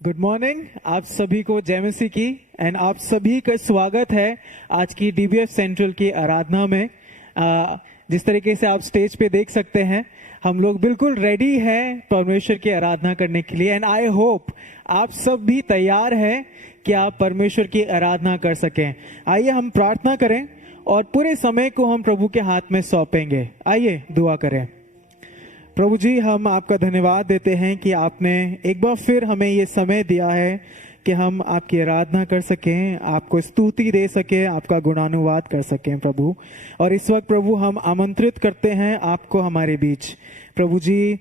Good morning. आप सभी को जय मसीह की एंड आप सभी का स्वागत है आज की डीबीएफ सेंट्रल की आराधना में। जिस तरीके से आप स्टेज पे देख सकते हैं, हम लोग बिल्कुल रेडी हैं परमेश्वर की आराधना करने के लिए एंड आई होप आप सब भी तैयार हैं कि आप परमेश्वर की आराधना कर सकें। आइए हम प्रार्थना करें और पूरे समय को हम प्रभु के हाथ में सौंपेंगे। आइए दुआ करें। प्रभु जी, हम आपका धन्यवाद देते हैं कि आपने एक बार फिर हमें ये समय दिया है कि हम आपकी आराधना कर सकें, आपको स्तुति दे सकें, आपका गुणानुवाद कर सकें प्रभु। और इस वक्त प्रभु हम आमंत्रित करते हैं आपको हमारे बीच। प्रभु जी,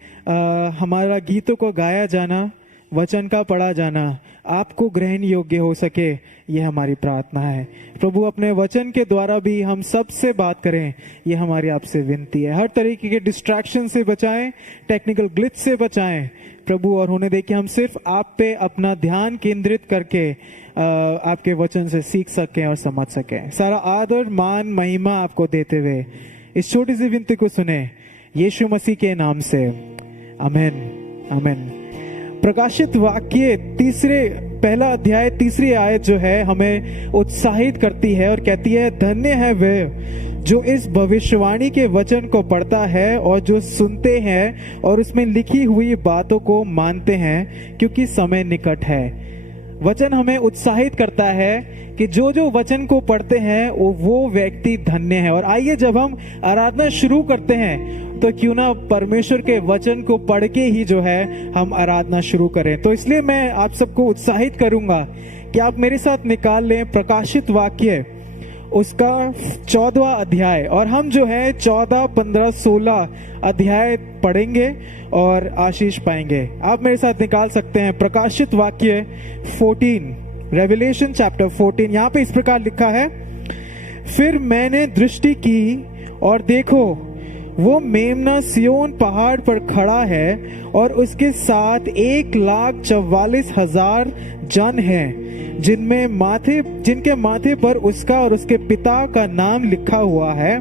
हमारा गीतों को गाया जाना, वचन का पढ़ा जाना आपको ग्रहण योग्य हो सके, ये हमारी प्रार्थना है प्रभु। अपने वचन के द्वारा भी हम सबसे बात करें, ये हमारी आपसे विनती है। हर तरीके के डिस्ट्रैक्शन से बचाएं, टेक्निकल ग्लिच से बचाएं प्रभु, और होने दे कि हम सिर्फ आप पे अपना ध्यान केंद्रित करके आपके वचन से सीख सकें और समझ सकें। सारा आदर मान महिमा आपको देते हुए इस छोटी सी विनती को सुने यीशु मसीह के नाम से, आमीन आमीन। प्रकाशित वाक्य पहला अध्याय 3 आयत जो है हमें उत्साहित करती है और कहती है, धन्य है वे जो इस भविष्यवाणी के वचन को पढ़ता है और जो सुनते हैं और उसमें लिखी हुई बातों को मानते हैं, क्योंकि समय निकट है। वचन हमें उत्साहित करता है कि जो जो वचन को पढ़ते हैं वो व्यक्ति धन्य है। और आइए जब हम आराधना शुरू करते हैं तो क्यों ना परमेश्वर के वचन को पढ़ के ही जो है हम आराधना शुरू करें। तो इसलिए मैं आप सबको उत्साहित करूंगा कि आप मेरे साथ निकाल लें प्रकाशित वाक्य उसका 14वां अध्याय, और हम जो है 14, 15, 16 अध्याय पढ़ेंगे और आशीष पाएंगे। आप मेरे साथ निकाल सकते हैं प्रकाशित वाक्य 14, रेवलेशन चैप्टर 14। यहाँ पे इस प्रकार लिखा है, फिर मैंने दृष्टि की और देखो वो मेमना सियोन पहाड़ पर खड़ा है और उसके साथ 1,44,000 जन हैं, जिनके माथे पर उसका और उसके पिता का नाम लिखा हुआ है।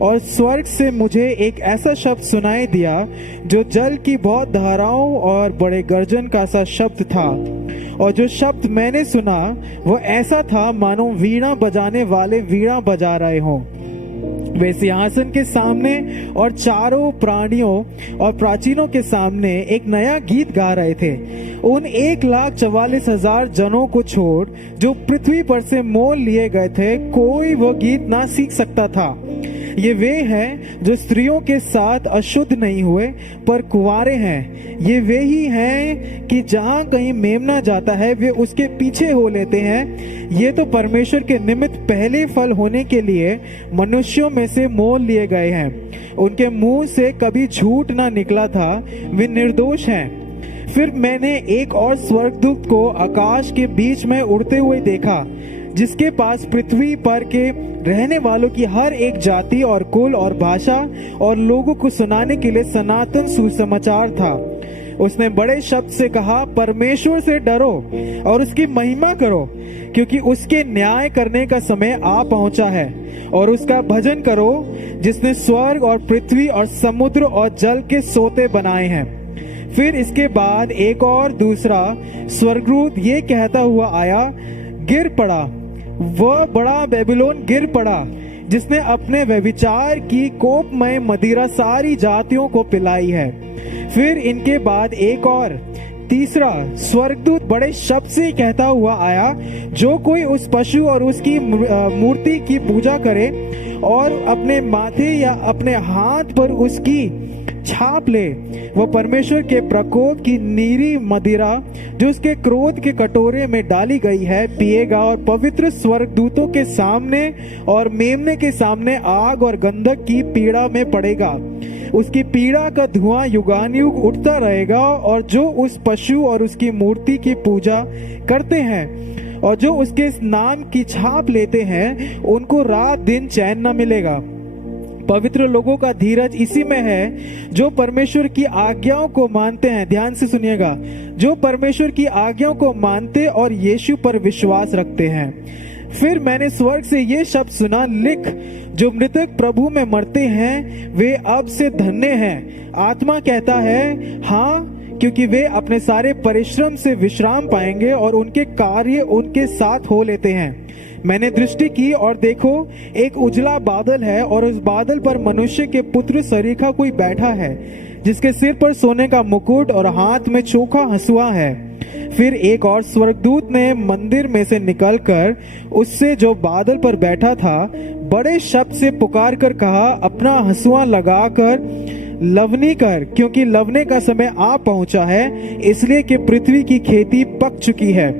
और स्वर्ग से मुझे एक ऐसा शब्द सुनाई दिया जो जल की बहुत धाराओं और बड़े गर्जन का सा शब्द था। और जो शब्द मैंने सुना वो ऐसा था मानो वीणा बजाने वाले वीणा बजा रहे हों। वे सिंहासन के सामने और चारों प्राणियों और प्राचीनों के सामने एक नया गीत गा रहे थे। उन 1,44,000 जनों को छोड़ जो पृथ्वी पर से मोल लिए गए थे, कोई वो गीत ना सीख सकता था। ये वे हैं जो स्त्रियों के साथ अशुद्ध नहीं हुए पर कुंवारे हैं। ये वे ही हैं कि जहां कहीं मेमना जाता है वे उसके पीछे हो लेते हैं। ये तो परमेश्वर के निमित्त पहले फल होने के लिए मनुष्यों में से मोल लिए गए हैं। उनके मुंह से कभी झूठ ना निकला था, वे निर्दोष हैं। फिर मैंने एक और स्वर्गदूत को आकाश के बीच में उड़ते हुए देखा, जिसके पास पृथ्वी पर के रहने वालों की हर एक जाति और कुल और भाषा और लोगों को सुनाने के लिए सनातन सुसमाचार था। उसने बड़े शब्द से कहा, परमेश्वर से डरो और उसकी महिमा करो, क्योंकि उसके न्याय करने का समय आ पहुंचा है। और उसका भजन करो जिसने स्वर्ग और पृथ्वी और समुद्र और जल के सोते बनाए हैं। फिर इसके बाद एक और दूसरा स्वर्गदूत ये कहता हुआ आया, गिर पड़ा, वह बड़ा बेबीलोन गिर पड़ा, जिसने अपने व्यभिचार की कोपमय मदिरा सारी जातियों को पिलाई है। फिर इनके बाद एक और तीसरा स्वर्गदूत बड़े शब्द से कहता हुआ आया, जो कोई उस पशु और उसकी मूर्ति की पूजा करे और अपने माथे या अपने हाथ पर उसकी छाप ले, वो परमेश्वर के प्रकोप की नीरी मदिरा जो उसके क्रोध के कटोरे में डाली गई है पिएगा, और पवित्र स्वर्गदूतों के सामने और मेमने के सामने आग और गंधक की पीड़ा में पड़ेगा। उसकी पीड़ा का धुआं युगानुयुग उठता रहेगा। और जो उस पशु और उसकी मूर्ति की पूजा करते हैं और जो उसके नाम की छाप लेते हैं, उनको रात दिन चैन न मिलेगा। पवित्र लोगों का धीरज इसी में है जो परमेश्वर की आज्ञाओं को मानते हैं। ध्यान से सुनिएगा, जो परमेश्वर की आज्ञाओं को मानते और यीशु पर विश्वास रखते हैं। फिर मैंने स्वर्ग से ये शब्द सुना, लिख, जो मृतक प्रभु में मरते हैं वे अब से धन्य हैं। आत्मा कहता है हाँ, क्योंकि वे अपने सारे परिश्रम से विश्राम पाएंगे और उनके कार्य उनके साथ हो लेते हैं। मैंने दृष्टि की और देखो, एक उजला बादल है और उस बादल पर मनुष्य के पुत्र सरीखा कोई बैठा है, जिसके सिर पर सोने का मुकुट और हाथ में चोखा हंसुआ है। फिर एक और स्वर्गदूत ने मंदिर में से निकलकर उससे जो बादल पर बैठा था बड़े शब्द से पुकार कर कहा, अपना हंसुआ लगाकर लवनी कर, क्योंकि लवने का समय आ पहुंचा है, इसलिए कि पृथ्वी की खेती पक चुकी है।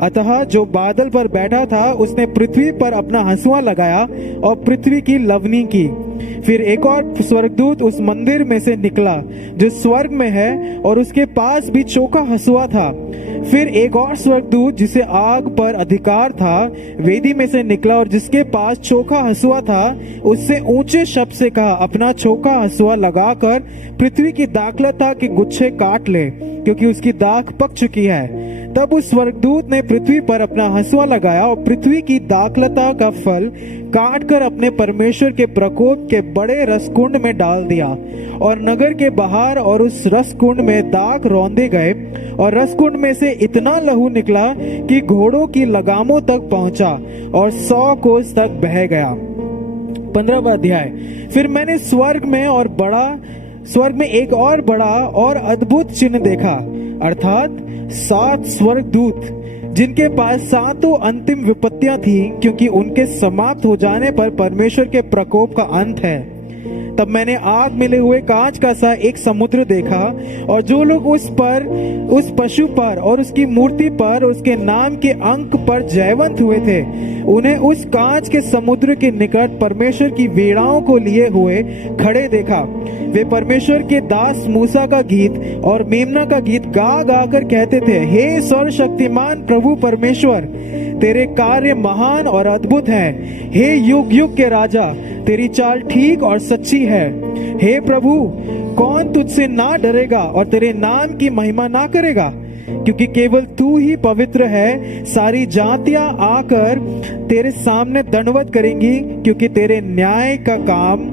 अतः जो बादल पर बैठा था उसने पृथ्वी पर अपना हंसुआ लगाया और पृथ्वी की लवनी की। फिर एक और स्वर्गदूत उस मंदिर में से निकला जो स्वर्ग में है, और उसके पास भी चोखा हंसुआ था। फिर एक और स्वर्गदूत जिसे आग पर अधिकार था वेदी में से निकला, और जिसके पास चोखा हंसुआ था उससे ऊंचे शब्द से कहा, अपना चोखा हंसुआ लगाकर पृथ्वी की दाखलता के गुच्छे काट ले, क्योंकि उसकी दाख पक चुकी है। तब उस स्वर्गदूत ने पृथ्वी पर अपना हंसुआ लगाया और पृथ्वी की दाखलता का फल काट कर अपने परमेश्वर के प्रकोप के बड़े रसकुंड में डाल दिया, और नगर के बाहर और उस रसकुंड में दाख रौंदे गए, और रसकुंड में से इतना लहू निकला कि घोड़ों की लगामों तक पहुंचा और 100 कोस तक बह गया। 15वां अध्याय। फिर मैंने स्वर्ग में एक और बड़ा और अद्भुत चिन्ह देखा, अर्थात 7 स्वर्गदूत, जिनके पास 7 अंतिम विपत्तियां थी, क्योंकि उनके समाप्त हो जाने पर परमेश्वर के प्रकोप का अंत है। तब मैंने आग मिले हुए कांच का सा एक समुद्र देखा, और जो लोग उस पशु पर और उसकी मूर्ति पर और उसके नाम के अंक पर जयवंत हुए थे, उन्हें उस कांच के समुद्र के निकट परमेश्वर की वीणाओं को लिए हुए खड़े देखा। वे परमेश्वर के दास मूसा का गीत और मेमना का गीत गा गा कर कहते थे, हे सर्वशक्तिमान प्रभु परमेश्वर, तेरे कार्य महान और अद्भुत हैं। हे युग युग के राजा, तेरी चाल ठीक और सच्ची है। हे प्रभु, कौन तुझसे ना डरेगा और तेरे नाम की महिमा ना करेगा? क्योंकि केवल तू ही पवित्र है। सारी जातियां आकर तेरे सामने दंडवत करेंगी, क्योंकि तेरे न्याय का काम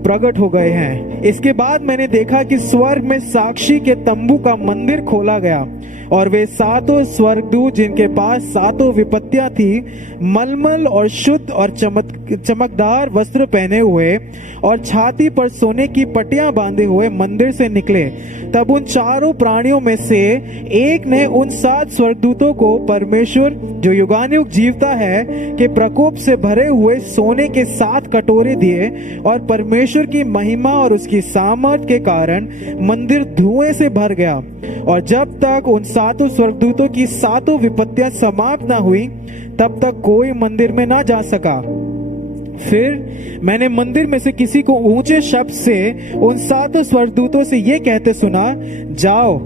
प्रकट हो गए हैं। इसके बाद मैंने देखा कि स्वर्ग में साक्षी के तंबू का मंदिर खोला गया, और वे 7 स्वर्गदूत जिनके पास 7 विपत्तियां थी, मलमल और शुद्ध और चमकदार वस्त्र पहने हुए और छाती पर सोने की पट्टियां बांधे हुए मंदिर से निकले। तब उन 4 प्राणियों में से एक ने उन 7 स्वर्गदूतों को परमेश्वर जो युगानुयुग जीवता है के प्रकोप से भरे हुए सोने के 7 कटोरे दिए, और परमेश्वर की महिमा और उसकी सामर्थ के कारण मंदिर धुएं से भर गया। और जब तक उन 7 स्वर्गदूतों की 7 विपत्तियां समाप्त न हुई, तब तक कोई मंदिर में ना जा सका। फिर मैंने मंदिर में से किसी को ऊंचे शब्द से उन 7 स्वर्गदूतों से ये कहते सुना, जाओ,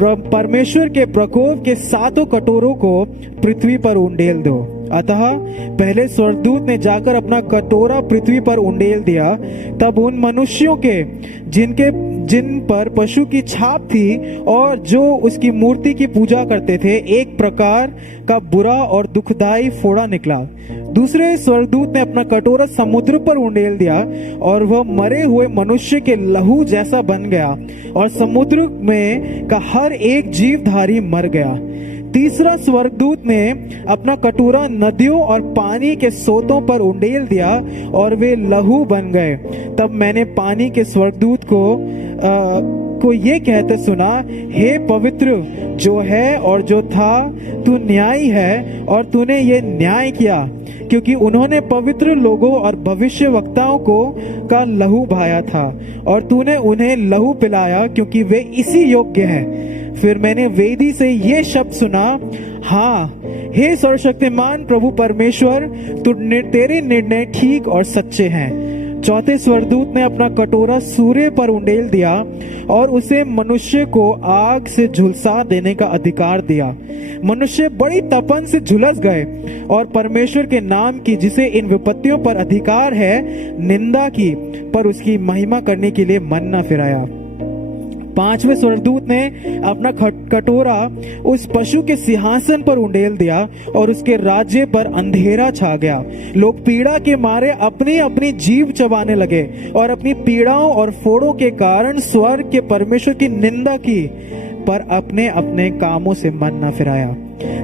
परमेश्वर के प्रकोप के 7 कटोरों को पृथ्वी पर उंडेल दो। अतः पहले स्वर्गदूत ने जाकर अपना कटोरा पृथ्वी पर उंडेल दिया। तब उन मनुष्यों के जिन पर पशु की छाप थी और जो उसकी मूर्ति की पूजा करते थे, एक प्रकार का बुरा और दुखदाई फोड़ा निकला। दूसरे स्वर्गदूत ने अपना कटोरा समुद्र पर उंडेल दिया, और वह मरे हुए मनुष्य के लहू जैसा बन गया, और समुद्र में का हर एक जीवधारी मर गया। तीसरा स्वर्गदूत ने अपना कटोरा नदियों और पानी के सोतों पर उंडेल दिया, और वे लहू बन गए। तब मैंने पानी के स्वर्गदूत को ये कहते सुना, हे पवित्र जो है और जो था, तू न्यायी है और तूने ये न्याय किया, क्योंकि उन्होंने पवित्र लोगों और भविष्यवक्ताओं का लहू बहाया था, और तूने उन्हें लहू पिलाया, क्योंकि वे इसी योग्य हैं। फिर मैंने वेदी से ये शब्द सुना, हाँ, हे सर्वशक्तिमान प्रभु परमेश्वर, तेरे निर्णय ठीक और सच्चे हैं। चौथे स्वर्गदूत ने अपना कटोरा सूर्य पर उंडेल दिया, और उसे मनुष्य को आग से झुलसा देने का अधिकार दिया। मनुष्य बड़ी तपन से झुलस गए, और परमेश्वर के नाम की, जिसे इन विपत्तियों पर अधिकार है, निंदा की, पर उसकी महिमा करने के लिए मन न फिराया। पांचवें स्वर्गदूत ने अपना कटोरा उस पशु के सिंहासन पर उंडेल दिया, और उसके राज्य पर अंधेरा छा गया। लोग पीड़ा के मारे अपनी अपनी जीव चबाने लगे, और अपनी पीड़ाओं और फोड़ों के कारण स्वर्ग के परमेश्वर की निंदा की। पर अपने अपने कामों से मन न फिराया।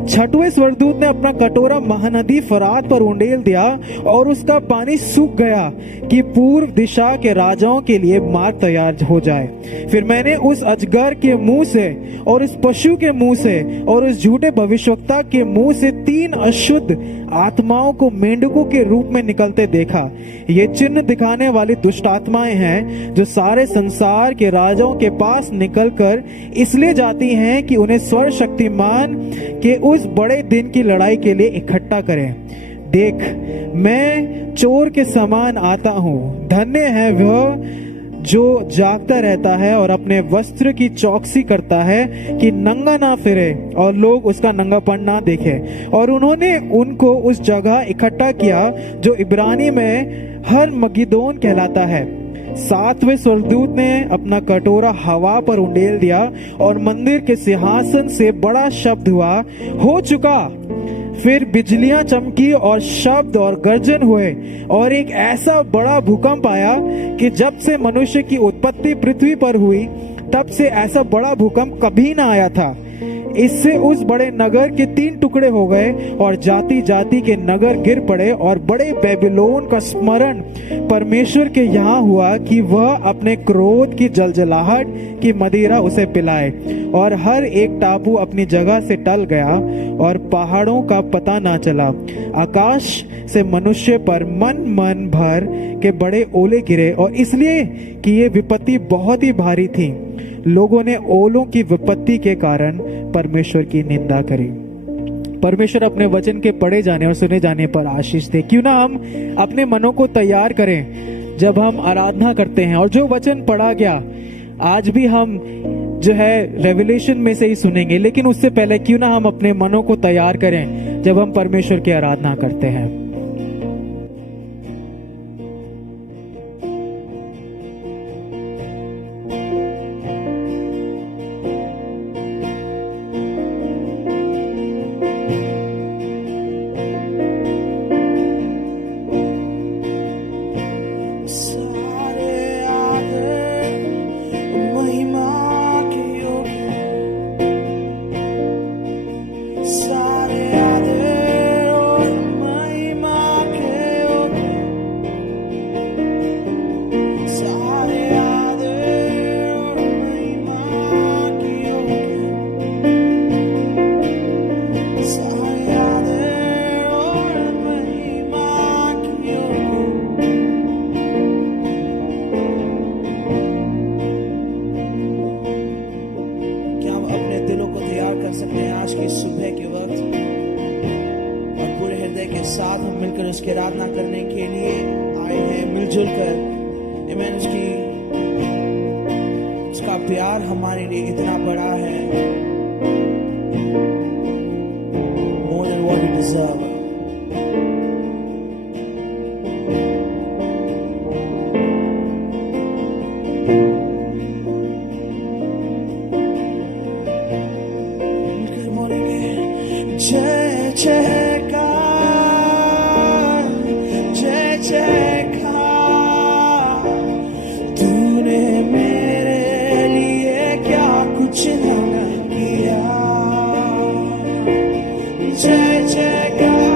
छठवें स्वर्गदूत ने अपना कटोरा महानदी फरात पर उंडेल दिया और उसका पानी सूख गया कि पूर्व दिशा के राजाओं के लिए मार्ग तैयार हो जाए। फिर मैंने उस अजगर के मुंह से और उस पशु के मुंह से और उस झूठे भविष्यवक्ता के मुंह से 3 अशुद्ध आत्माओं को मेंढकों के रूप में निकलते देखा। ये चिन्ह दिखाने वाली दुष्ट आत्माएं हैं जो सारे संसार के राजाओं के पास निकलकर इसलिए जाती हैं कि उन्हें सर्वशक्तिमान के उस बड़े दिन की लड़ाई के लिए इकट्ठा करें। देख, मैं चोर के समान आता हूँ। धन्य है वह जो जागता रहता है और अपने वस्त्र की चौकसी करता है कि नंगा ना फिरे और लोग उसका नंगापन ना देखे। और उन्होंने उनको उस जगह इकट्ठा किया जो इब्रानी में हर मगिदोन कहलाता है। 7वें स्वर्गदूत ने अपना कटोरा हवा पर उंडेल दिया और मंदिर के सिंहासन से बड़ा शब्द हुआ, हो चुका। फिर बिजलियां चमकी और शब्द और गर्जन हुए और एक ऐसा बड़ा भूकंप आया कि जब से मनुष्य की उत्पत्ति पृथ्वी पर हुई तब से ऐसा बड़ा भूकंप कभी ना आया था। इससे उस बड़े नगर के 3 टुकड़े हो गए और जाति जाति के नगर गिर पड़े और बड़े बेबीलोन का स्मरण परमेश्वर के यहाँ हुआ कि वह अपने क्रोध की जलजलाहट की मदिरा उसे पिलाए। और हर एक टापू अपनी जगह से टल गया और पहाड़ों का पता ना चला। आकाश से मनुष्य पर मन भर के बड़े ओले गिरे और इसलिए कि ये विपत्ति बहुत ही भारी थी। लोगों ने ओलों की विपत्ति के कारण परमेश्वर की निंदा करी। परमेश्वर अपने वचन के पढ़े जाने और सुने जाने पर आशीष दे। क्यों ना हम अपने मनों को तैयार करें जब हम आराधना करते हैं। और जो वचन पढ़ा गया आज भी हम जो है रेवलेशन में से ही सुनेंगे, लेकिन उससे पहले क्यों ना हम अपने मनों को तैयार करें जब हम परमेश्वर की आराधना करते हैं। उसकी आराधना करने के लिए आए हैं मिलजुल कर। आमीन। उसका प्यार हमारे लिए इतना बड़ा है, more than what we deserve। मिलकर बोलेंगे जय जयकार, जय जयकार। तूने मेरे लिए क्या कुछ न किया। जय जयकार।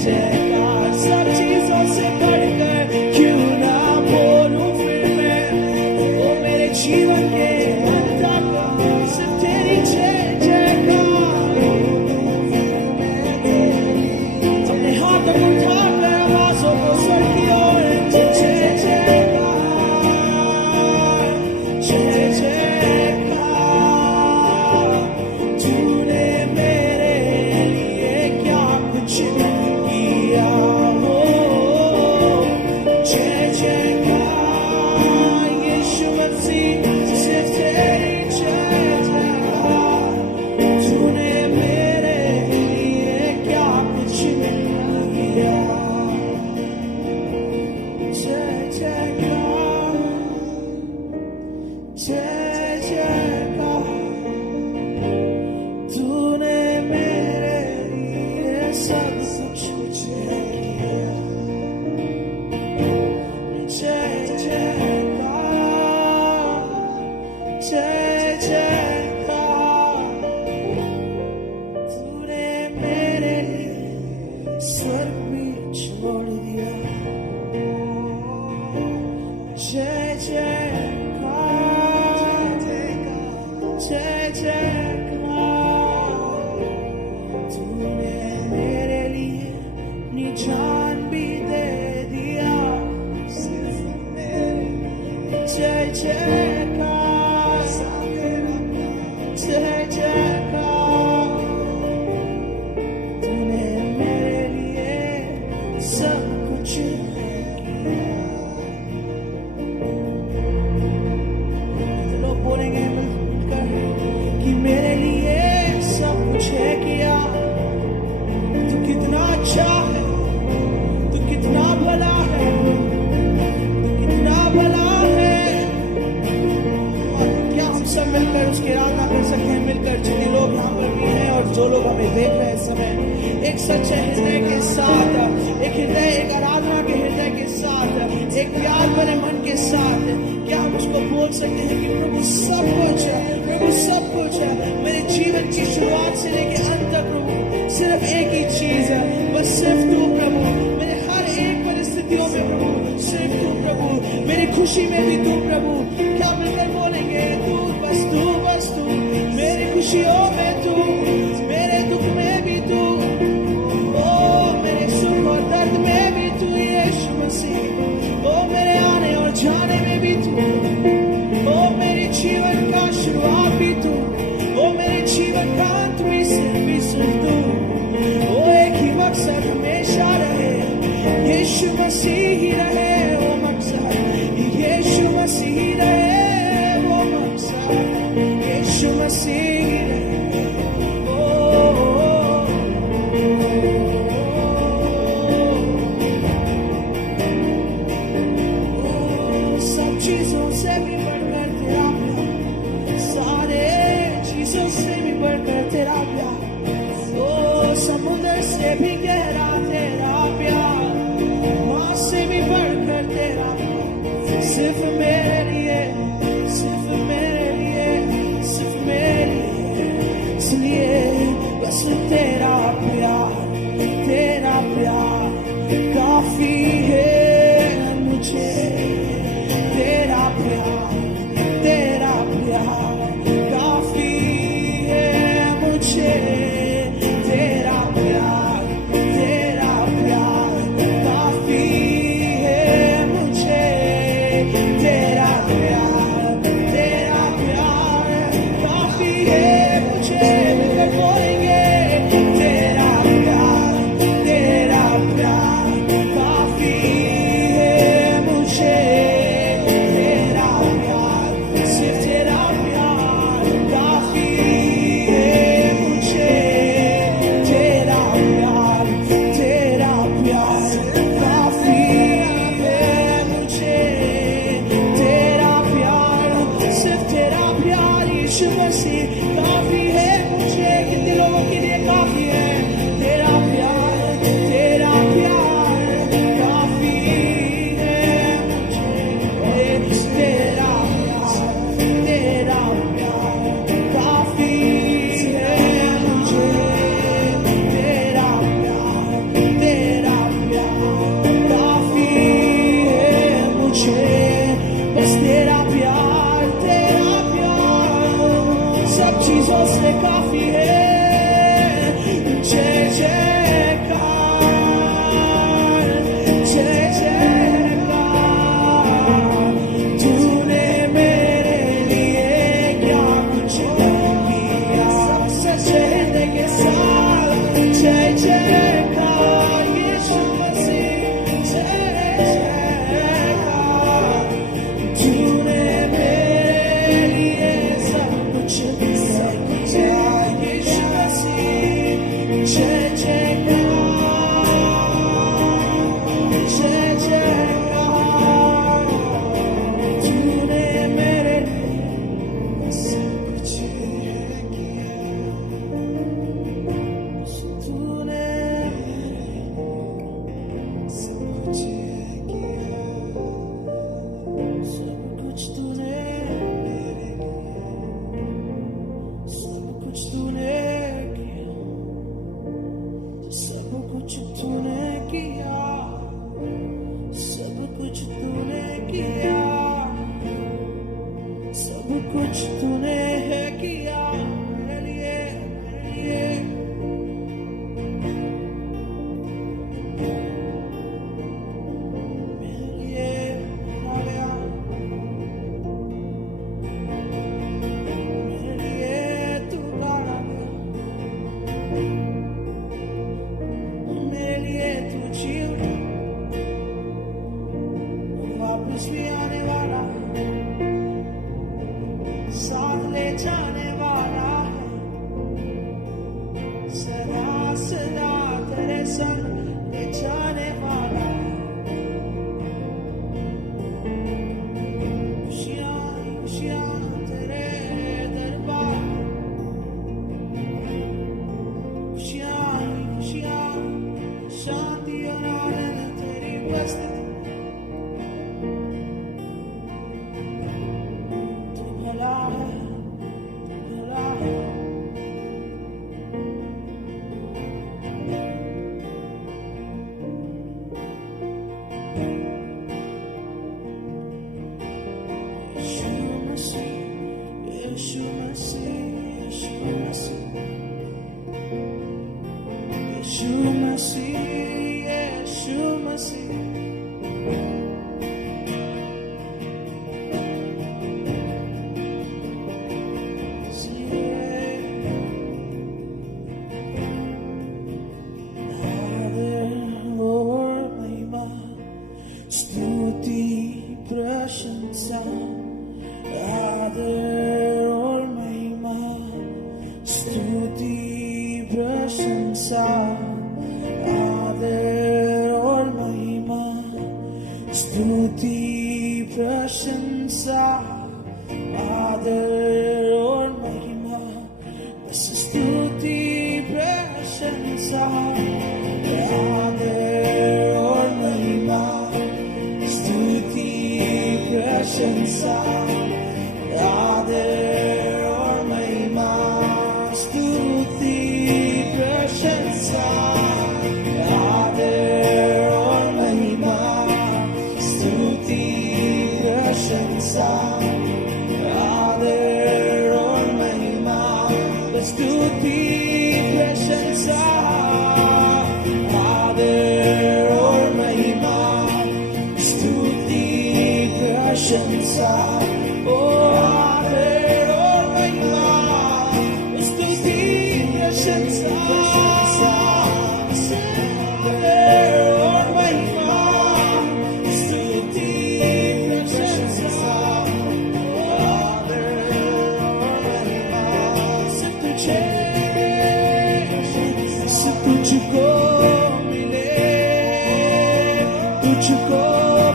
जयकार। सब चीजों से बढ़कर क्यों ना बोलूं फिर मैं, वो मेरे जीवन के अंत तक सिर्फ तेरी जय जयकार। अपने हाथों को उठाकर आवाजों को सर की ओर जय जयकार, जय जयकार। तूने मेरे लिए क्या कुछ किया हो, जय जयकार। यीशु मसीह सिर्फ तेरी जय जयकार। तूने मेरे लिए क्या कुछ किया, जय जयकार, जय जयकार। तूने मेरे लिए सब कुछ किया, जय जयकार, जय जयकार। तूने मेरे लिए स्वर्ग भी छोड़ दिया, जय जयकार, जय जयकार। तूने मेरे लिए अपनी जान भी दे दिया, सिर्फ मेरे लिए। जय जयकार, जय जयकार। तूने मेरे लिए सब कुछ किया। तो लोग बोलेंगे मिलकर कि मेरे लिए सब कुछ है किया। तू कितना अच्छा है, तू कितना भला है, तू कितना भला है। क्या हम सब मिलकर उसकी आराधना कर सकते हैं? मिलकर जितने लोग यहाँ पर भी हैं और जो लोग हमें देख रहे हैं इस समय, एक सच्चे हृदय के साथ, एक आराधना के हृदय के साथ, एक प्यार भरे मन के साथ, क्या हम उसको बोल सकते हैं कि प्रभु सब कुछ है, प्रभु सब कुछ है। मेरे जीवन की शुरुआत से लेकर अंत तक प्रभु सिर्फ एक ही चीज है, बस सिर्फ तू प्रभु। मेरे हर एक परिस्थितियों में प्रभु सिर्फ तू प्रभु, मेरी खुशी में भी तू प्रभु। क्या मिलकर बोलेंगे तू, बस तू, बस तू। मेरी खुशियों में तू, मेरे दुख में भी तू, ओ मेरे सुख और दर्द में भी तू यीशु मसीह। ओ मेरे आने और जाने में भी तू, ओ मेरे जीवन का शुरुआत भी तू, ओ मेरे जीवन का अंत भी सिर्फ तू। ओ एक ही मकसद हमेशा रहे, यीशु मसीह ही रहे वो मकसद, यीशु मसीह ही रहे वो मकसद, यीशु मसीह ही रहे। ओ, सब चीजों से भी बढ़कर तेरा प्यार, सारे चीजों से भी बढ़कर तेरा प्यार। ओ समुद्र से भी गहरा तेरा प्यार, माँ से भी बढ़कर तेरा प्यार। सिर्फ मेरे लिए, सिर्फ मेरे लिए, सिर्फ मेरे लिए। इसलिए बस तेरा प्यार काफी है मुझे। तेरा प्यार काफी है मुझे। तेरा प्यार काफी है मुझे। तेरा जयकार यीशु मसीह जय जयकार तूने मेरे लिए सब कुछ किया यीशु मसीह जय जयकार जय जयकार तूने मेरे लिए सब कुछ किया तूने सब कुछ किया सब कुछ तूने मेरे लिए सब कुछ तूने किया सब कुछ तूने किया सब कुछ तूने किया सब कुछ तूने है किया मेरे लिए मेरे लिए आ गया मेरे लिए तू गाना मेरे लिए तू जीव वापस भी आने वाला साथ ले जाने वाला है सदा सदा तेरे संग ले जाने वाला है खुशियाँ खुशियाँ तेरे दरबार खुशियाँ खुशियाँ शांति और आनंद तेरी उपस्थिति तू भला है भला है यीशु मसीह यीशु मसीह यीशु मसीह यीशु मसीह स्तुति प्रशंसा आदर और महिमा स्तुति प्रशंसा आदर और महिमा स्तुति प्रशंसा आदर और महिमा बस स्तुति प्रशंसा आदर और महिमा स्तुति प्रशंसा आदर और महिमा स्तुति प्रशंसा आदर और महिमा स्तुति प्रशंसा आदर और महिमा स्तुति प्रशंसा आदर और महिमा स्तुति प्रशंसा ओ आदर और महिमा स्तुति प्रशंसा आदर और महिमा स्तुति प्रशंसा आदर और महिमा सब तुझको मिले तुझको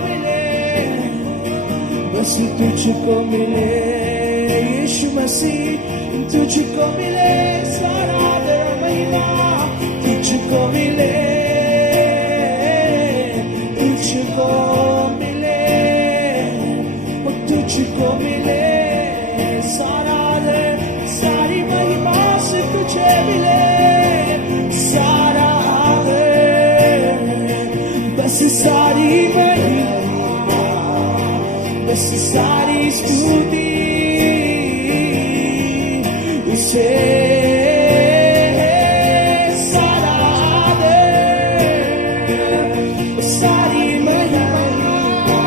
मिले बस तुझको मिले यीशु मसीह तुझको मिले सारा आदर महिमा तुझको मिले तुझको मिले तुझको मिले सारा आदर सारी महिमा से तुझे मिले सारा आदर बस सारी महिमा बस सारी स्तुति उसे सारा आदर सारी महिमा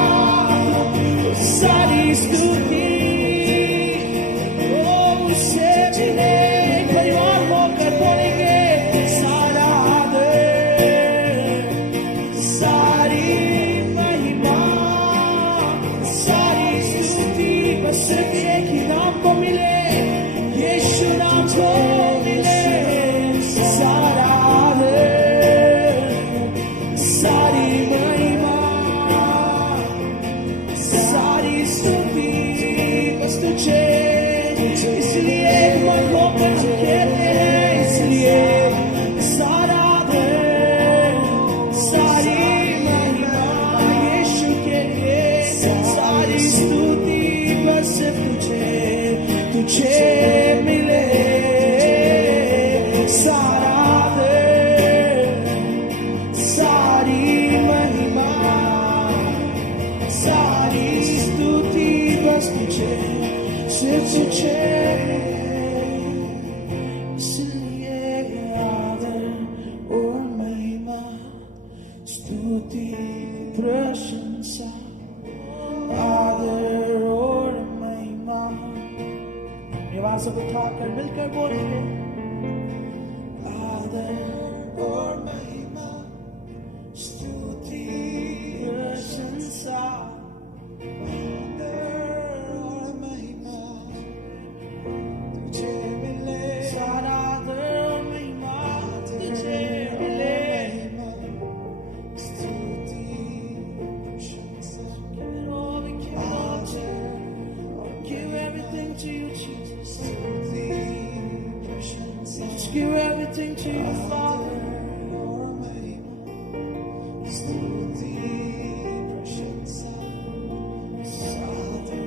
सारी स्तुति उसे मिले परिवार होकर बोलेंगे सारा तुझे मिले सारा दर, सारी महिमा, सारी स्तुति बस तुझे, सिर्फ तुझे। इसलिए आदर और महिमा, स्तुति प्रशंसा, आदर और महिमा। ये आवाज उठाकर मिलकर बोलेंगे, आदर और महिमा, स्तुति प्रशंसा, आदर और महिमा तुझे मिले, सारा आदर और महिमा तुझे मिले, स्तुति प्रशंसा। Give it all, we give it all to you. I give everything to you, Jesus. स्तुति प्रशंसा, just give everything to you, Father. स्तुति प्रशंसा, आदर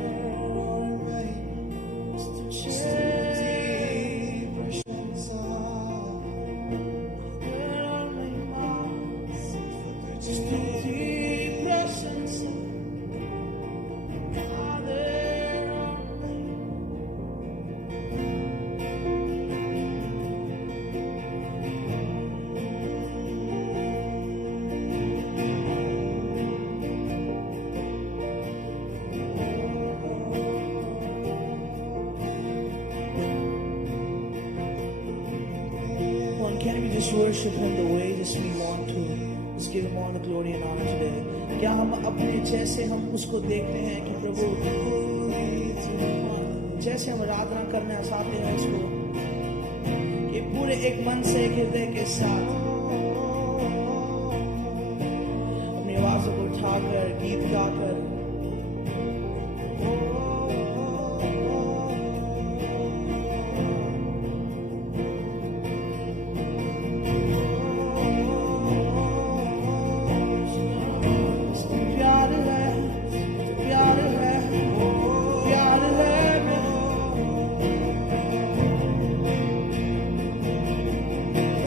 और महिमा तुझे, प्रशंसा, आदर और महिमा, स्तुति प्रशंसा, आदर और महिमा। Come on, can we just worship Him the way just we want to? Just give Him all the glory and honor today. क्या हम अपने जैसे हम उसको देखते हैं कि प्रभु जैसे हम आराधना करना चाहते हैं उसको, कि पूरे एक मन से एक हृदय के साथ अपनी आवाज़ों को उठाकर गीत गाकर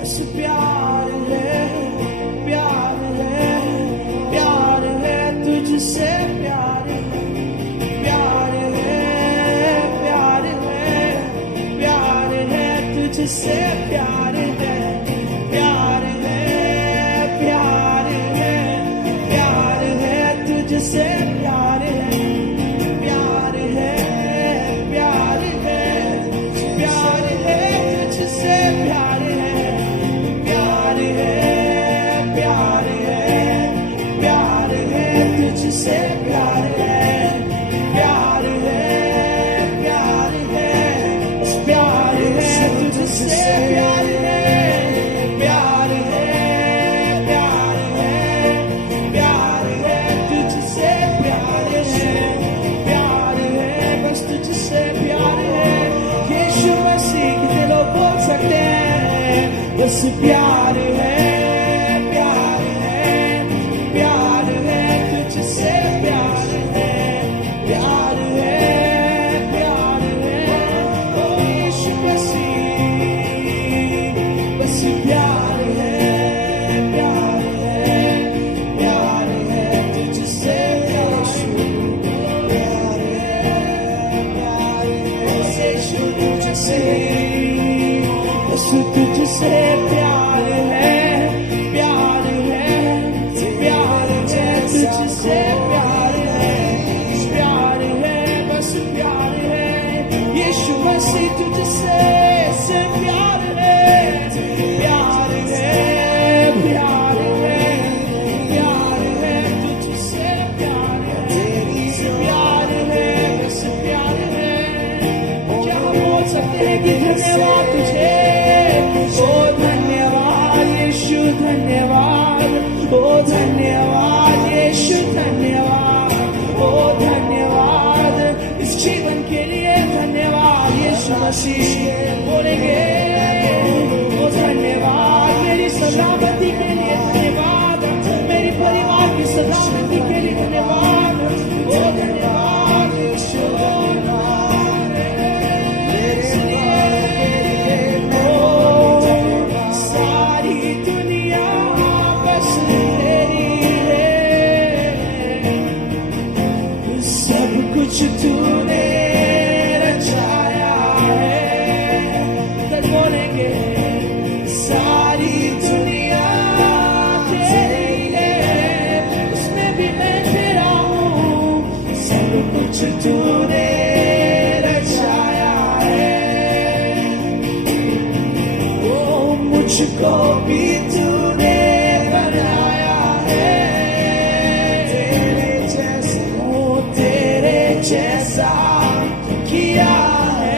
से प्यार है, प्यार है, प्यार है, प्यार है तुझसे, प्यार है, प्यार है, प्यार है, प्यार है तुझसे, प्यार है, प्यार है, प्यार है, प्यार है तुझसे, प्यार है, प्यार है, प्यार है, प्यार है तुझसे, प्यार है, प्यार है, प्यार है, प्यार है तुझसे, प्यार है, प्यार है, बस तुझसे प्यार है। यीशु मसीह कितने लोग बोल सकते हैं, बस प्यार है, प्यार है, प्यार है तुझसे, प्यार है, प्यार है, प्यार है, ओ यीशु मसीह, बस प्यार है, प्यार है, प्यार है तुझसे, यीशु, प्यार है, प्यार है, यीशु तुझसे, बस तुझसे प्यार है, प्यार है, प्यार है तुझसे, प्यार है, प्यार है, बस प्यार है, यीशु मसीह तुझसे से प्यार है, प्यार है, प्यार है, प्यार है तुझसे, प्यार है, प्यार है, बस प्यार है। क्या हम बोल सकते हैं कि धन्यवाद तुझे, ओ धन्यवाद यीशु, धन्यवाद, ओ धन्यवाद यीशु, धन्यवाद, ओ धन्यवाद इस जीवन के लिए, धन्यवाद यीशु मसीह। बोलेंगे ओ धन्यवाद मेरी सलामती के लिए, धन्यवाद मेरी परिवार की सलामती के लिए, धन्यवाद, ओ धन्यवाद यीशु, कुछ तूने रचाया है। तब बोलेंगे सारी दुनिया तेरी है, उसमें भी मैं तेरा हूँ। सब कुछ तूने रचाया है, ओ मुझको भी तूने बनाया है। तेरे जैसा, ओ तेरे जैसा किया है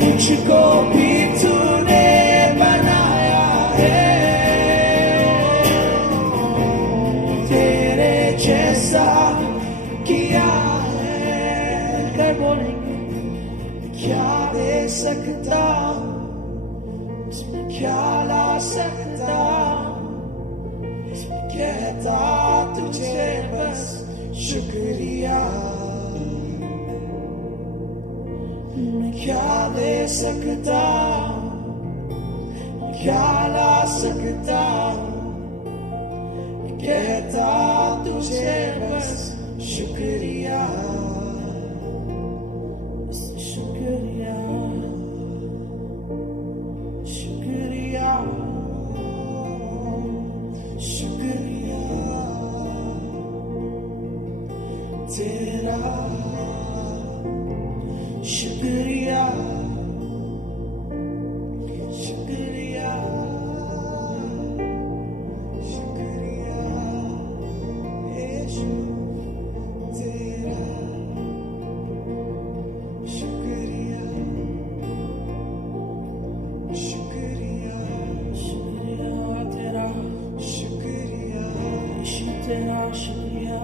मुझको भी तूने बनाया है। तेरे जैसा किया है। कर बोलेंगे क्या दे सकता, उसमें क्या ला सकता, उसमें कहता तुझे बस शुक्रिया। मैं क्या दे सकता, क्या ला सकता, कहता तुझे बस शुक्रिया, बस शुक्रिया, शुक्रिया, शुक्रिया तेरा, शुक्रिया, शुक्रिया, शुक्रिया यीशु तेरा, शुक्रिया, शुक्रिया, शुक्रिया तेरा, शुक्रिया यीशु तेरा, शुक्रिया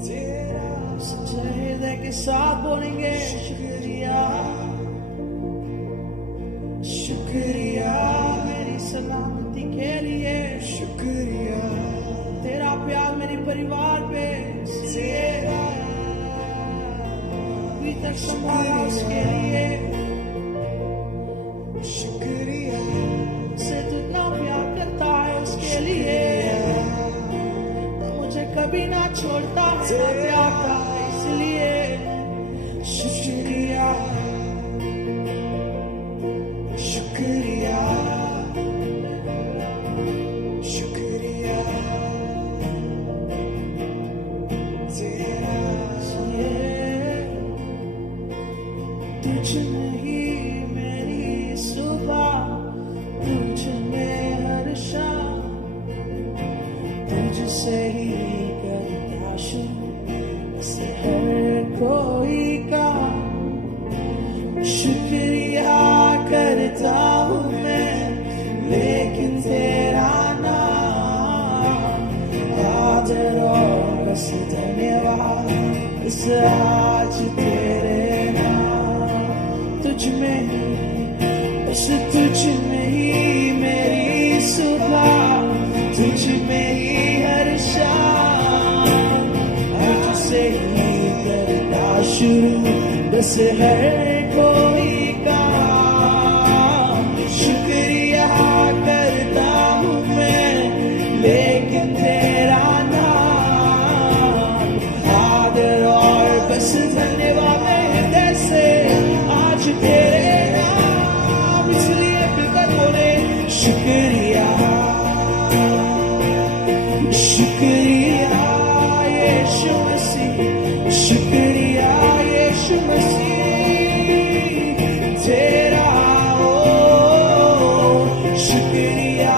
तेरा। सच्चे हृदय के साथ बोलेंगे शुक्रिया, शुक्रिया मेरी सलामती के लिए, शुक्रिया तेरा प्यार मेरे परिवार पे तेरा अभी तक संभाला उसके लिए, शुक्रिया से तू इतना प्यार करता है उसके लिए, मुझे कभी ना छोड़ता है ना त्यागता है, इसलिए शुक्रिया, शुक्रिया, शुक्रिया तेरा। तुझ में ही मेरी सुबह, तुझ में हर शाम, तुझसे ही करता शुरू से हर कोई काम। शुक्रिया करता हूँ मैं लेकिन तेरा नाम, आदर और बस धन्यवाद बस आज तेरे नाम। तुझ में बस तुझ में ही मेरी सुबह, तुझ में ही हर शाम, तुझसे ही करता शुरू बस हर कोई काम। शुक्रिया करता हूँ मैं लेकिन तेरा नाम, आदर और बस धन्यवाद हृदय से आज तेरे नाम, इसलिए बिल्कुल बोले शुक्रिया, शुक्रिया यीशु मसीह, शुक्रिया यीशु मसीह तेरा, ओ शुक्रिया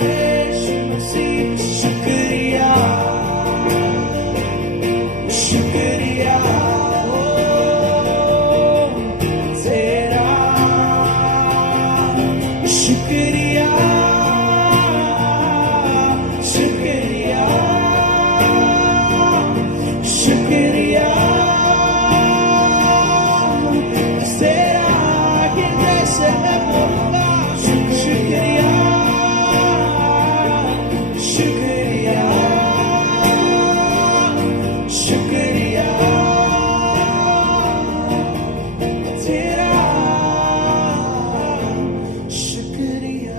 यीशु मसीह, शुक्रिया, शुक्रिया ओ तेरा, शुक्रिया, शुक्रिया, शुक्रिया तेरा। कि जैसे मैं बोलूँगा शुक्रिया, शुक्रिया, शुक्रिया तेरा, शुक्रिया।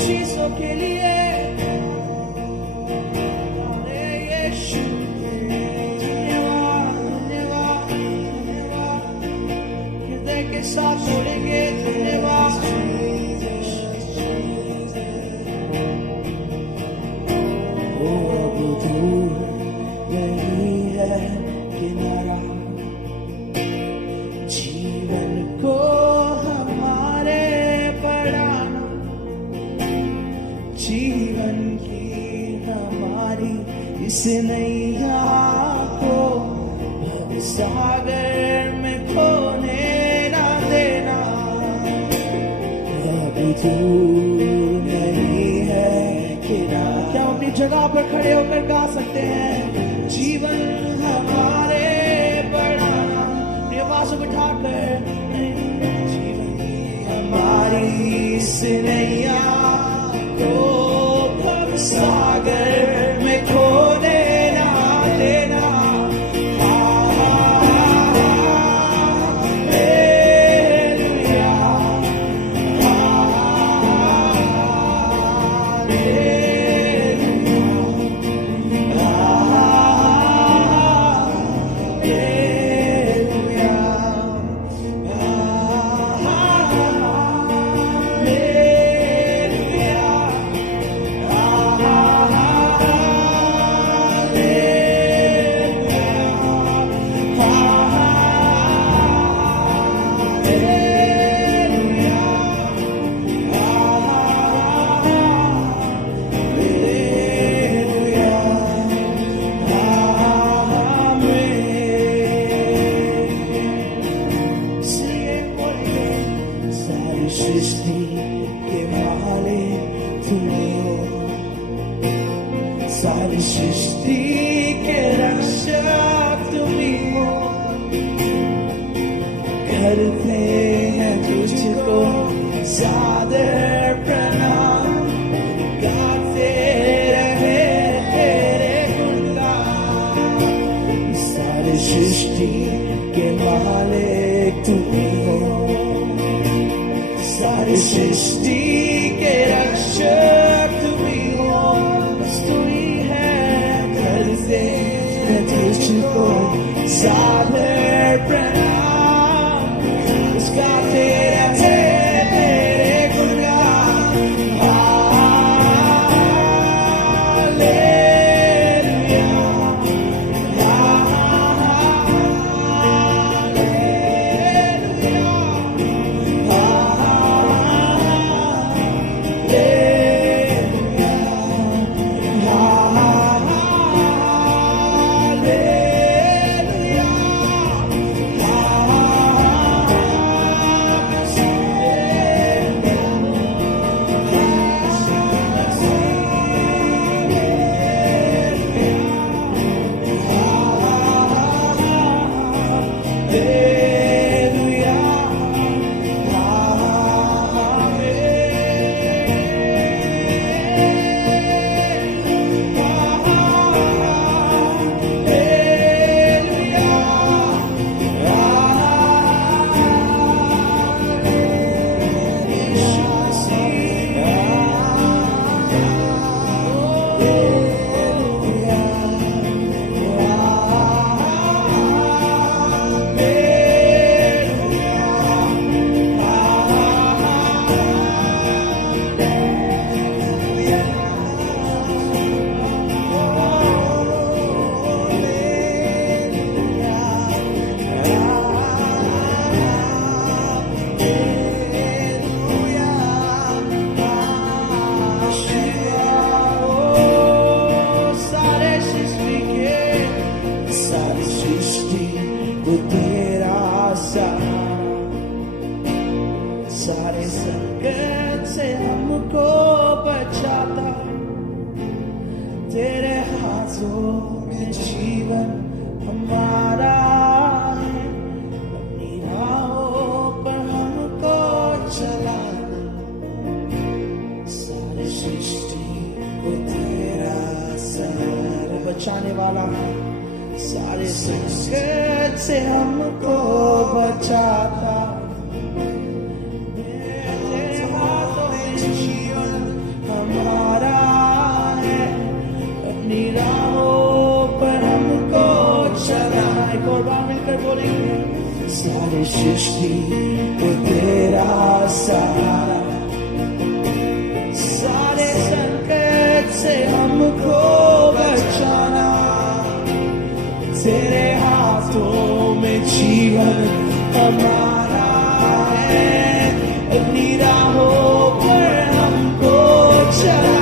चीजों के लिए अरे यीशु धन्यवाद धन्यवाद धन्यवाद हृदय के साथ बोलेंगे धन्यवाद ओ अब दूर नहीं है किनारा जीवन को हमारे बढ़ाना जीवन की हमारी इस नैया को भव सागर में खोने ना देना अब दूर नहीं है किनारा क्या हम अपनी जगह पर खड़े होकर गा सकते हैं जीवन हमारे बढ़ाना आवाज उठाकर जीवन हमारी सिनैया को भव सागर में खोने ना देना हालेलुया सृष्टि के मालिक तुम्ही हो सारी सृष्टि के रक्षक तुम्ही हो करते हैं तुझको सादर प्रणाम गाते रहे तेरे गुणगान सारी सृष्टि के मालिक तुम्ही हो सारी सृष्टि के रक्षक तुम्ही हो बस तू ही है करते हैं तुझको सादर प्रणाम गाते रहे तेरे गुणगान सारे संकट से हमको बचाता तेरे हाथों में जीवन हमारा है अपनी राहों पर हमको चलाना सारी सृष्टि को तेरा सहारा बचाने वाला है सारे संकट से हमको बचाता बोलेंगे सारी सृष्टि को तेरा सहारा, सारे संकट से हमको बचाना, तेरे हाथों में जीवन हमारा है, अपनी राहों पर हमको चलाना।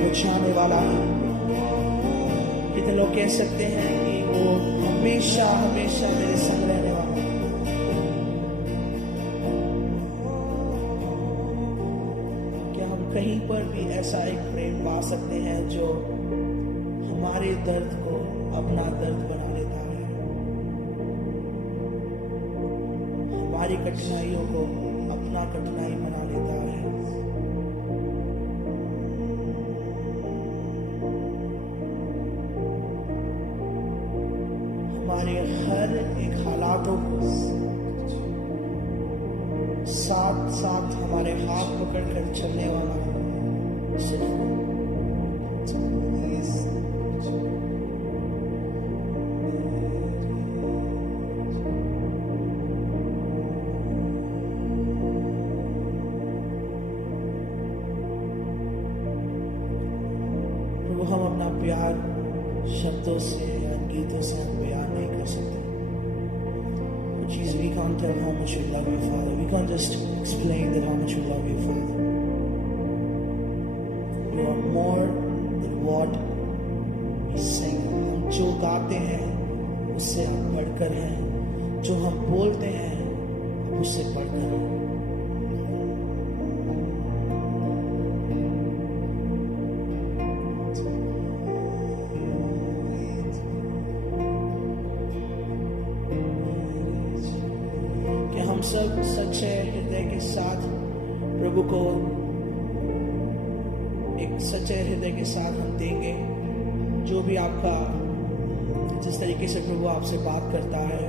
बचाने वाला है, कितने लोग कह सकते हैं कि वो हमेशा हमेशा मेरे संग रहने वाला है। क्या हम कहीं पर भी ऐसा एक प्रेम पा सकते हैं जो हमारे दर्द को अपना दर्द बना लेता है, हमारी कठिनाइयों को अपना कठिनाई बना लेता है। हमारे हर एक हालातों को साथ साथ हमारे हाथ पकड़कर चलने वाला प्रभु, हम अपना प्यार शब्दों से या गीतों से हम बयान नहीं कर सकते। Jesus, we can't tell how much we love you, Father. We can't just explain that how much we love you, Father. You are more than what we sing. हम जो गाते हैं उससे आप बढ़कर हैं, जो हम बोलते हैं आप उससे बढ़कर हैं। हम सब सच्चे हृदय के साथ प्रभु को एक सच्चे हृदय के साथ हम देंगे, जो भी आपका जिस तरीके से प्रभु आपसे बात करता है।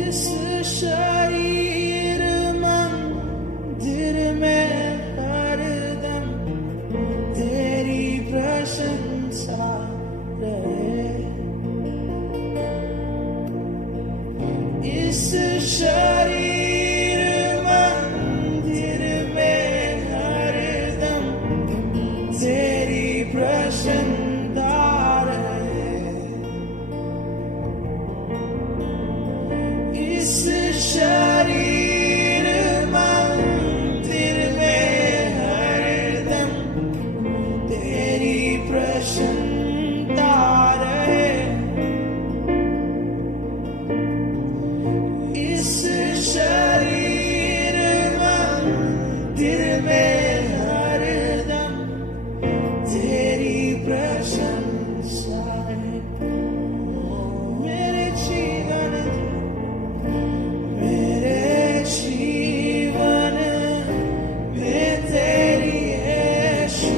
इस शरीर मंदिर में हरदम तेरी प्रशंसा रहे। इस शरीर मंदिर में हरदम तेरी प्रशंसा रहे। इस शरीर मंदिर में हरदम तेरी प्रसन्नता रहे। इस शरीर मंदिर में हरदम तेरी प्रशंसा है। मेरे जीवन में तेरी यीशु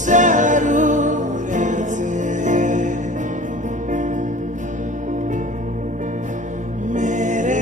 ज़रूरत है। मेरे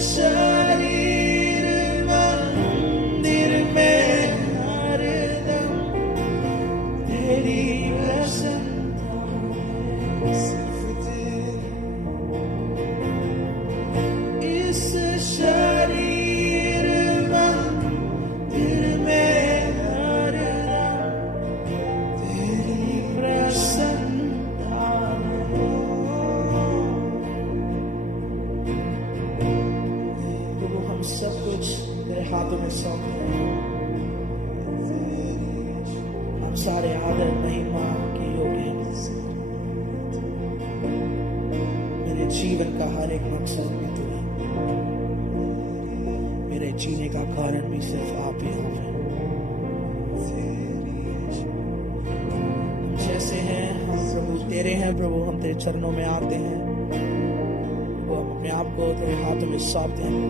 शरीर मंदिर में हरदम तेरी प्रसन्नता है। सिर्फ तेरी इस शरीर मंदिर में हरदम तेरी प्रसन्नता हो। प्रभु हम सब कुछ तेरे हाथों में सौंपते हैं। हम सारे आदर महिमा के योग्य हैं। मेरे जीवन का हर एक मकसद में तू है। मेरे जीने का कारण भी सिर्फ आप ही हो। हम जैसे हैं हम प्रभु तेरे हैं। प्रभु हम तेरे चरणों में आते हैं। प्रभु हम अपने आप को तेरे हाथों में सौंपते हैं।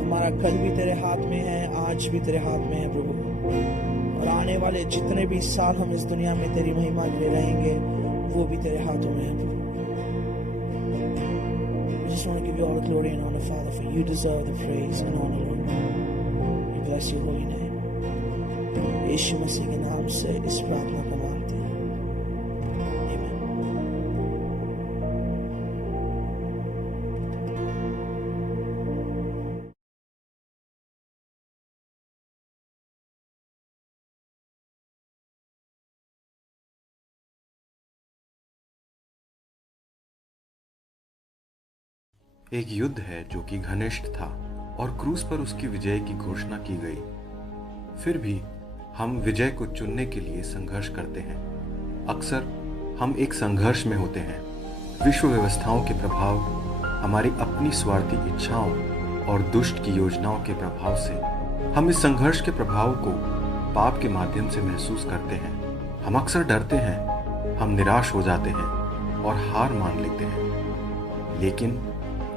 हमारा कल भी तेरे हाथ में है, आज भी तेरे हाथ में है प्रभु, और आने वाले जितने भी साल हम इस दुनिया में तेरी महिमा के लिए रहेंगे वो भी तेरे हाथों में है प्रभु। I just want to give you all the glory and honor, Father, for you deserve the praise and honor, Lord. We bless your holy name. यीशु मसीह के नाम से इस प्रार्थना को मांगते हैं। Amen. एक युद्ध है जो कि घनिष्ठ था और क्रूस पर उसकी विजय की घोषणा की गई। फिर भी हम विजय को चुनने के लिए संघर्ष करते हैं। अक्सर हम एक संघर्ष में होते हैं। विश्व व्यवस्थाओं के प्रभाव, हमारी अपनी स्वार्थी इच्छाओं और दुष्ट की योजनाओं के प्रभाव से हम इस संघर्ष के प्रभाव को पाप के माध्यम से महसूस करते हैं। हम अक्सर डरते हैं, हम निराश हो जाते हैं और हार मान लेते हैं। लेकिन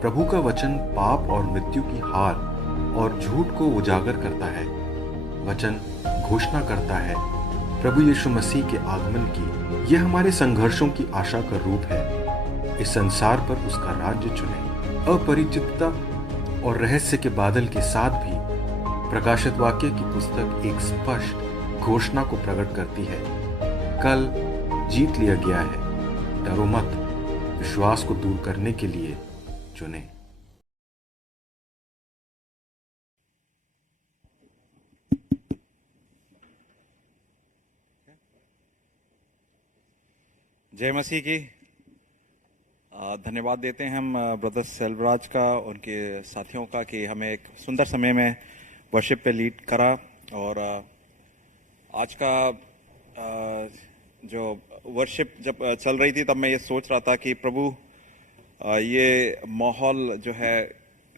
प्रभु का वचन पाप और मृत्यु की हार और झूठ को उजागर करता है। वचन घोषणा करता है प्रभु यीशु मसीह के आगमन की। यह हमारे संघर्षों की आशा का रूप है। इस संसार पर उसका राज्य चुने। अपरिचितता और रहस्य के बादल के साथ भी प्रकाशित वाक्य की पुस्तक एक स्पष्ट घोषणा को प्रकट करती है। कल जीत लिया गया है, डरो मत। विश्वास को दूर करने के लिए चुने। जय मसीह की। धन्यवाद देते हैं हम ब्रदर सेल्वराज का, उनके साथियों का कि हमें एक सुंदर समय में वर्शिप पे लीड करा। और आज का जो वर्शिप जब चल रही थी तब मैं ये सोच रहा था कि प्रभु ये माहौल जो है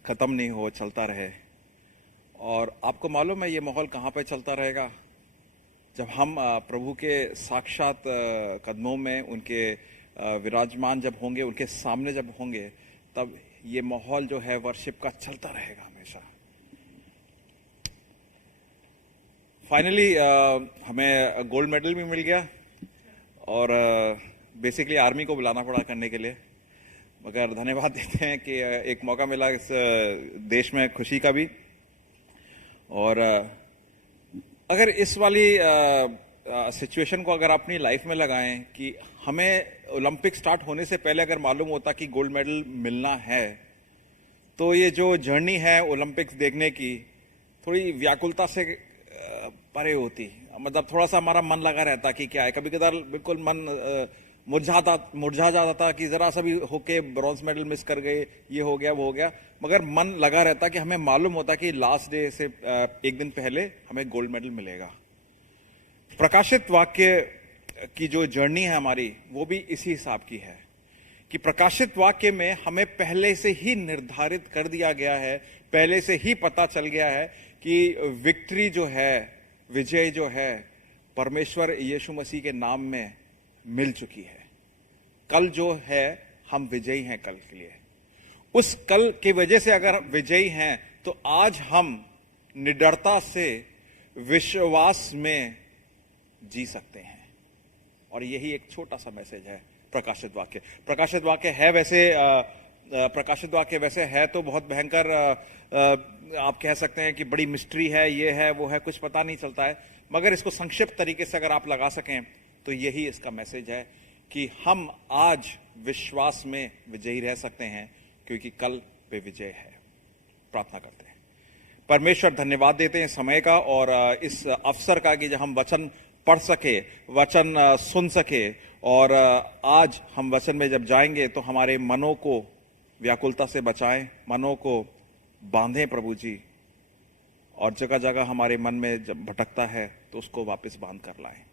ख़त्म नहीं हो, चलता रहे। और आपको मालूम है ये माहौल कहाँ पे चलता रहेगा? जब हम प्रभु के साक्षात कदमों में उनके विराजमान जब होंगे, उनके सामने जब होंगे, तब ये माहौल जो है वर्शिप का चलता रहेगा हमेशा। फाइनली हमें गोल्ड मेडल भी मिल गया और बेसिकली आर्मी को बुलाना पड़ा करने के लिए, मगर धन्यवाद देते हैं कि एक मौका मिला इस देश में खुशी का भी। और अगर इस वाली सिचुएशन को अगर अपनी लाइफ में लगाएं कि हमें ओलंपिक स्टार्ट होने से पहले अगर मालूम होता कि गोल्ड मेडल मिलना है, तो ये जो जर्नी है ओलंपिक्स देखने की थोड़ी व्याकुलता से परे होती। मतलब थोड़ा सा हमारा मन लगा रहता कि क्या है, कभी कभार बिल्कुल मन मुरझा जाता था कि जरा सा भी होके ब्रॉन्ज मेडल मिस कर गए, ये हो गया वो हो गया, मगर मन लगा रहता कि हमें मालूम होता कि लास्ट डे से एक दिन पहले हमें गोल्ड मेडल मिलेगा। प्रकाशित वाक्य की जो जर्नी है हमारी, वो भी इसी हिसाब की है कि प्रकाशित वाक्य में हमें पहले से ही निर्धारित कर दिया गया है, पहले से ही पता चल गया है कि विक्ट्री जो है, विजय जो है, परमेश्वर यीशु मसीह के नाम में मिल चुकी है। कल जो है हम विजयी हैं कल के लिए। उस कल की वजह से अगर विजयी हैं तो आज हम निडरता से विश्वास में जी सकते हैं। और यही एक छोटा सा मैसेज है प्रकाशित वाक्य। प्रकाशित वाक्य है वैसे प्रकाशित वाक्य वैसे है तो बहुत भयंकर, आप कह सकते हैं कि बड़ी मिस्ट्री है, ये है वो है, कुछ पता नहीं चलता है। मगर इसको संक्षिप्त तरीके से अगर आप लगा सकें तो यही इसका मैसेज है कि हम आज विश्वास में विजयी रह सकते हैं क्योंकि कल पे विजय है। प्रार्थना करते हैं। परमेश्वर, धन्यवाद देते हैं समय का और इस अवसर का कि जब हम वचन पढ़ सके, वचन सुन सके, और आज हम वचन में जब जाएंगे तो हमारे मनों को व्याकुलता से बचाएं, मनों को बांधें प्रभु जी, और जगह जगह हमारे मन में जब भटकता है तो उसको वापस बांध कर लाएं।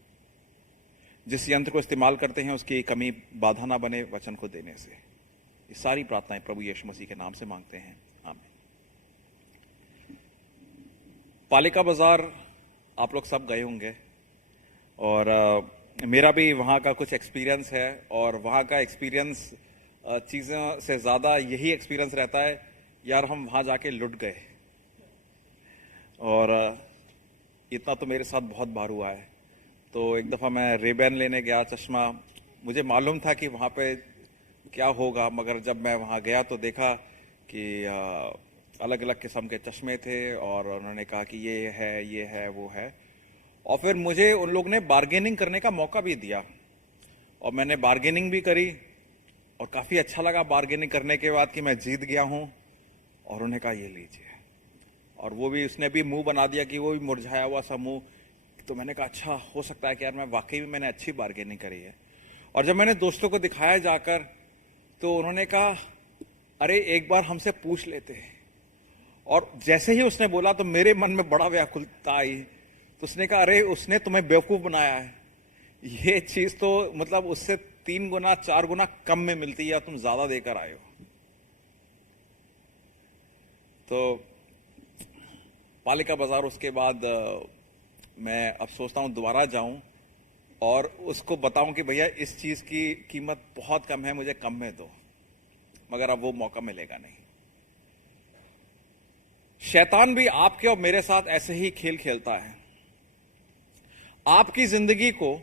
जिस यंत्र को इस्तेमाल करते हैं उसकी कमी बाधा ना बने वचन को देने से। ये सारी प्रार्थनाएं प्रभु यीशु मसीह के नाम से मांगते हैं, आमीन। पालिका बाजार आप लोग सब गए होंगे और मेरा भी वहाँ का कुछ एक्सपीरियंस है, और वहाँ का एक्सपीरियंस चीज़ों से ज़्यादा यही एक्सपीरियंस रहता है, यार हम वहाँ जाके लुट गए। और इतना तो मेरे साथ बहुत बार हुआ है। तो एक दफ़ा मैं रेबैन लेने गया चश्मा, मुझे मालूम था कि वहाँ पे क्या होगा, मगर जब मैं वहाँ गया तो देखा कि अलग अलग किस्म के चश्मे थे और उन्होंने कहा कि ये है वो है। और फिर मुझे उन लोग ने बार्गेनिंग करने का मौका भी दिया और मैंने बार्गेनिंग भी करी और काफ़ी अच्छा लगा बार्गेनिंग करने के बाद कि मैं जीत गया हूँ। और उन्हें कहा ये लीजिए, और वो भी, उसने भी मुंह बना दिया कि वो भी मुरझाया हुआ सा मुंह। तो मैंने कहा अच्छा, हो सकता है कि यार मैं वाकई में मैंने अच्छी बार्गेनिंग करी है। और जब मैंने दोस्तों को दिखाया जाकर तो उन्होंने कहा अरे एक बार हमसे पूछ लेते। और जैसे ही उसने बोला तो मेरे मन में बड़ा व्याकुलता आई। तो उसने कहा अरे उसने तुम्हें बेवकूफ बनाया है, ये चीज तो मतलब उससे 3 गुना 4 गुना कम में मिलती है, तुम ज्यादा देकर आए हो। तो पालिका बाजार उसके बाद मैं अब सोचता हूं दोबारा जाऊं और उसको बताऊं कि भैया इस चीज की कीमत बहुत कम है, मुझे कम में दो। मगर अब वो मौका मिलेगा नहीं। शैतान भी आपके और मेरे साथ ऐसे ही खेल खेलता है। आपकी जिंदगी को,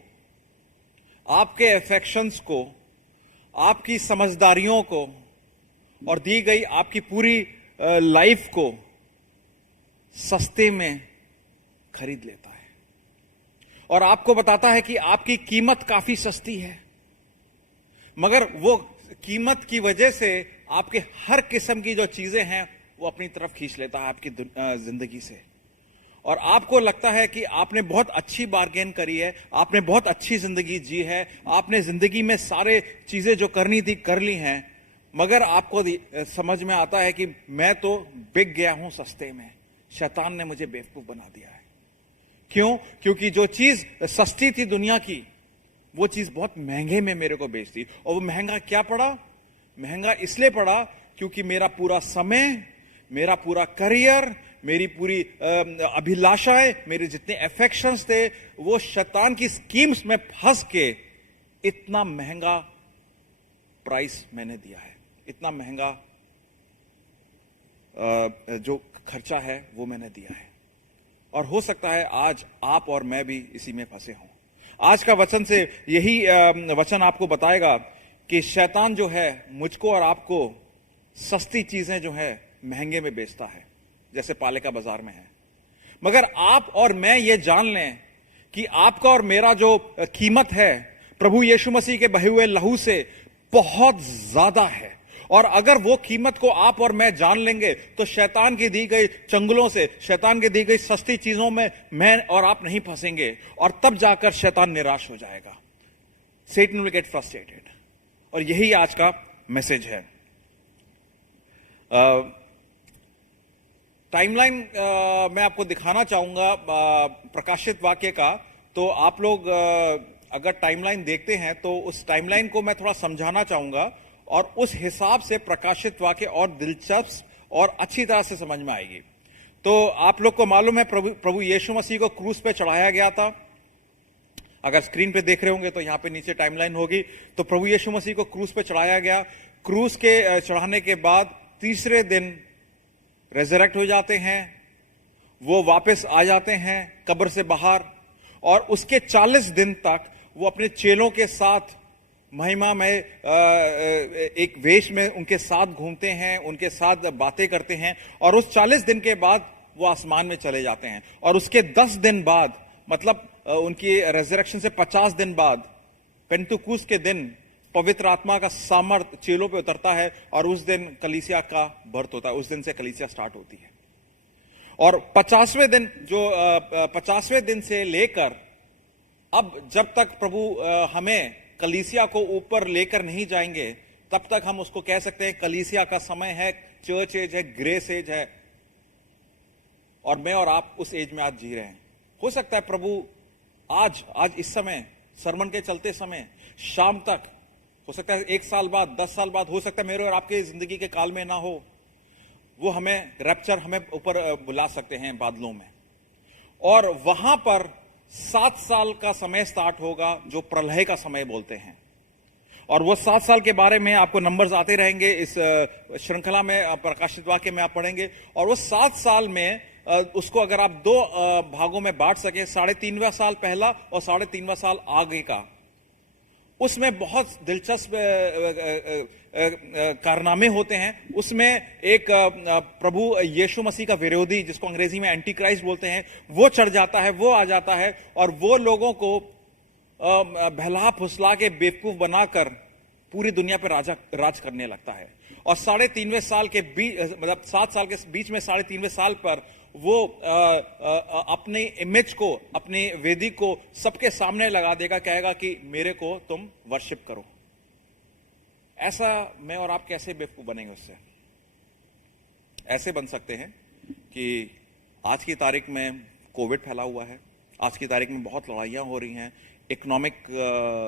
आपके अफेक्शंस को, आपकी समझदारियों को और दी गई आपकी पूरी लाइफ को सस्ते में खरीद लेता है और आपको बताता है कि आपकी कीमत काफी सस्ती है। मगर वो कीमत की वजह से आपके हर किस्म की जो चीजें हैं वो अपनी तरफ खींच लेता है आपकी जिंदगी से। और आपको लगता है कि आपने बहुत अच्छी बार्गेन करी है, आपने बहुत अच्छी जिंदगी जी है, आपने जिंदगी में सारे चीजें जो करनी थी कर ली हैं। मगर आपको समझ में आता है कि मैं तो बिक गया हूं सस्ते में, शैतान ने मुझे बेवकूफ बना दिया है। क्यों? क्योंकि जो चीज सस्ती थी दुनिया की, वो चीज बहुत महंगे में मेरे को बेचती। और वो महंगा क्या पड़ा? महंगा इसलिए पड़ा क्योंकि मेरा पूरा समय, मेरा पूरा करियर, मेरी पूरी अभिलाषाएं, मेरे जितने अफेक्शंस थे, वो शैतान की स्कीम्स में फंस के इतना महंगा प्राइस मैंने दिया है, इतना महंगा जो खर्चा है वो मैंने दिया है। और हो सकता है आज आप और मैं भी इसी में फंसे हों। आज का वचन से यही वचन आपको बताएगा कि शैतान जो है मुझको और आपको सस्ती चीजें जो है महंगे में बेचता है, जैसे पालिका बाजार में है। मगर आप और मैं ये जान लें कि आपका और मेरा जो कीमत है प्रभु यीशु मसीह के बहे हुए लहू से बहुत ज्यादा है। और अगर वो कीमत को आप और मैं जान लेंगे तो शैतान की दी गई चंगुलों से, शैतान की दी गई सस्ती चीजों में मैं और आप नहीं फंसेंगे। और तब जाकर शैतान निराश हो जाएगा। Satan will get frustrated। और यही आज का मैसेज है। टाइमलाइन मैं आपको दिखाना चाहूंगा प्रकाशित वाक्य का। तो आप लोग अगर टाइमलाइन देखते हैं तो उस टाइमलाइन को मैं थोड़ा समझाना चाहूंगा और उस हिसाब से प्रकाशित वाक्य और दिलचस्प और अच्छी तरह से समझ में आएगी। तो आप लोग को मालूम है प्रभु यीशु मसीह को क्रूस पे चढ़ाया गया था। अगर स्क्रीन पे देख रहे होंगे तो यहां पे नीचे टाइमलाइन होगी। तो प्रभु यीशु मसीह को क्रूस पे चढ़ाया गया। क्रूस के चढ़ाने के बाद तीसरे दिन रेजरेक्ट हो जाते हैं, वो वापस आ जाते हैं कब्र से बाहर। और उसके 40 दिन तक वो अपने चेलों के साथ महिमा में एक वेश में उनके साथ घूमते हैं, उनके साथ बातें करते हैं, और उस 40 दिन के बाद वो आसमान में चले जाते हैं। और उसके 10 दिन बाद, मतलब उनकी रेजरेक्शन से 50 दिन बाद, पेंतुकुस के दिन पवित्र आत्मा का सामर्थ चेलों पे उतरता है, और उस दिन कलीसिया का बर्थ होता है। उस दिन से कलीसिया स्टार्ट होती है। और 50वें दिन, जो 50वें दिन से लेकर अब जब तक प्रभु हमें कलीसिया को ऊपर लेकर नहीं जाएंगे, तब तक हम उसको कह सकते हैं कलीसिया का समय है, चर्च एज है, ग्रेस एज है। और मैं और आप उस एज में आज जी रहे हैं। हो सकता है प्रभु आज इस समय सरमन के चलते समय शाम तक, हो सकता है 1 साल बाद, 10 साल बाद, हो सकता है मेरे और आपके जिंदगी के काल में ना हो, वो हमें रैप्चर, हमें ऊपर बुला सकते हैं बादलों में। और वहां पर 7 साल का समय स्टार्ट होगा, जो प्रलय का समय बोलते हैं। और वो 7 साल के बारे में आपको नंबर्स आते रहेंगे इस श्रृंखला में, प्रकाशित वाक्य में आप पढ़ेंगे। और वो 7 साल में उसको अगर आप 2 भागों में बांट सके, 3.5वां साल पहला और 3.5वां साल आगे का, उसमें बहुत दिलचस्प कारनामे होते हैं। उसमें एक प्रभु यीशु मसीह का विरोधी, जिसको अंग्रेजी में एंटी क्राइस्ट बोलते हैं, वो चढ़ जाता है, वो आ जाता है, और वो लोगों को बहला फुसला के बेवकूफ बनाकर पूरी दुनिया पर राज करने लगता है। और 3.5वें साल के बीच, मतलब 7 साल के बीच में 3.5वें साल पर वो अपनी इमेज को, अपनी वेदी को सबके सामने लगा देगा, कहेगा कि मेरे को तुम वर्शिप करो। ऐसा मैं और आप कैसे बेवकूफ बनेंगे उससे? ऐसे बन सकते हैं कि आज की तारीख में कोविड फैला हुआ है, आज की तारीख में बहुत लड़ाइयां हो रही हैं, इकोनॉमिक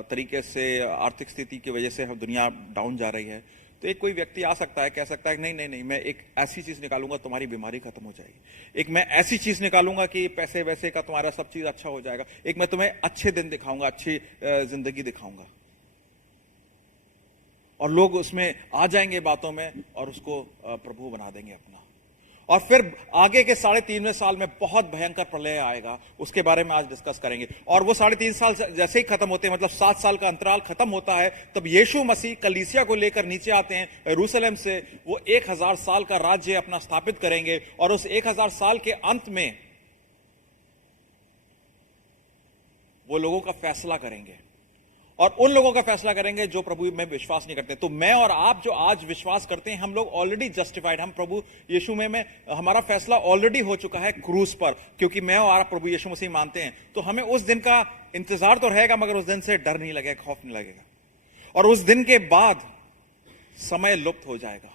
तरीके से, आर्थिक स्थिति की वजह से दुनिया डाउन जा रही है। तो एक कोई व्यक्ति आ सकता है, कह सकता है नहीं नहीं नहीं, मैं एक ऐसी चीज निकालूंगा तुम्हारी बीमारी खत्म हो जाएगी, एक मैं ऐसी चीज निकालूंगा कि पैसे वैसे का तुम्हारा सब चीज अच्छा हो जाएगा, एक मैं तुम्हें अच्छे दिन दिखाऊंगा, अच्छी जिंदगी दिखाऊंगा। और लोग उसमें आ जाएंगे बातों में और उसको प्रभु बना देंगे अपना। और फिर आगे के 3.5वें साल में बहुत भयंकर प्रलय आएगा, उसके बारे में आज डिस्कस करेंगे। और वो 3.5 साल जैसे ही खत्म होते हैं, मतलब 7 साल का अंतराल खत्म होता है, तब यीशु मसीह कलीसिया को लेकर नीचे आते हैं यरूशलेम से। वो 1000 साल का राज्य अपना स्थापित करेंगे, और उस 1000 साल के अंत में वो लोगों का फैसला करेंगे, और उन लोगों का फैसला करेंगे जो प्रभु में विश्वास नहीं करते। तो मैं और आप जो आज विश्वास करते हैं, हम लोग ऑलरेडी जस्टिफाइड, हम प्रभु यीशु में हमारा फैसला ऑलरेडी हो चुका है क्रूस पर, क्योंकि मैं और आप प्रभु यीशु मसीह मानते हैं। तो हमें उस दिन का इंतजार तो रहेगा, मगर उस दिन से डर नहीं लगेगा, खौफ नहीं लगेगा। और उस दिन के बाद समय लुप्त हो जाएगा,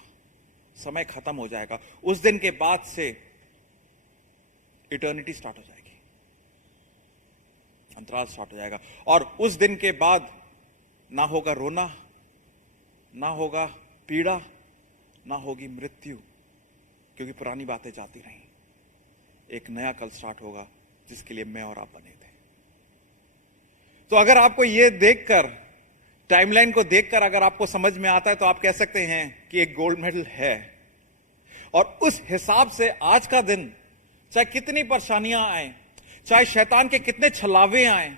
समय खत्म हो जाएगा। उस दिन के बाद से इटर्निटी स्टार्ट हो जाएगी, अंतराल स्टार्ट हो जाएगा। और उस दिन के बाद ना होगा रोना, ना होगा पीड़ा, ना होगी मृत्यु, क्योंकि पुरानी बातें जाती रहीं। एक नया कल स्टार्ट होगा, जिसके लिए मैं और आप बने थे। तो अगर आपको ये देखकर, टाइमलाइन को देखकर अगर आपको समझ में आता है, तो आप कह सकते हैं कि एक गोल्ड मेडल है। और उस हिसाब से आज का दिन, चाहे कितनी परेशानियां आए, चाहे शैतान के कितने छलावे आए,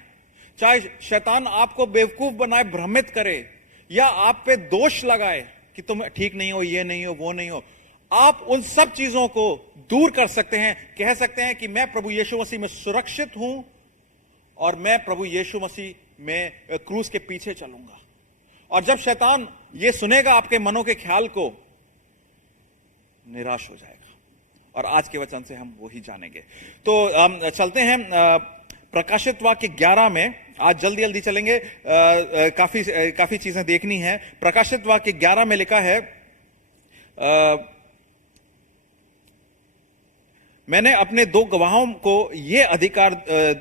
चाहे शैतान आपको बेवकूफ बनाए, भ्रमित करे, या आप पे दोष लगाए कि तुम ठीक नहीं हो, ये नहीं हो, वो नहीं हो, आप उन सब चीजों को दूर कर सकते हैं। कह सकते हैं कि मैं प्रभु यीशु मसीह में सुरक्षित हूं, और मैं प्रभु यीशु मसीह में क्रूस के पीछे चलूंगा। और जब शैतान ये सुनेगा आपके मनों के ख्याल को, निराश हो जाएगा। और आज के वचन से हम वही जानेंगे। तो हम चलते हैं प्रकाशित वाक्य 11 में। आज जल्दी जल्दी चलेंगे, काफी चीजें देखनी है। प्रकाशित वाक्य 11 में लिखा है, मैंने अपने 2 गवाहों को यह अधिकार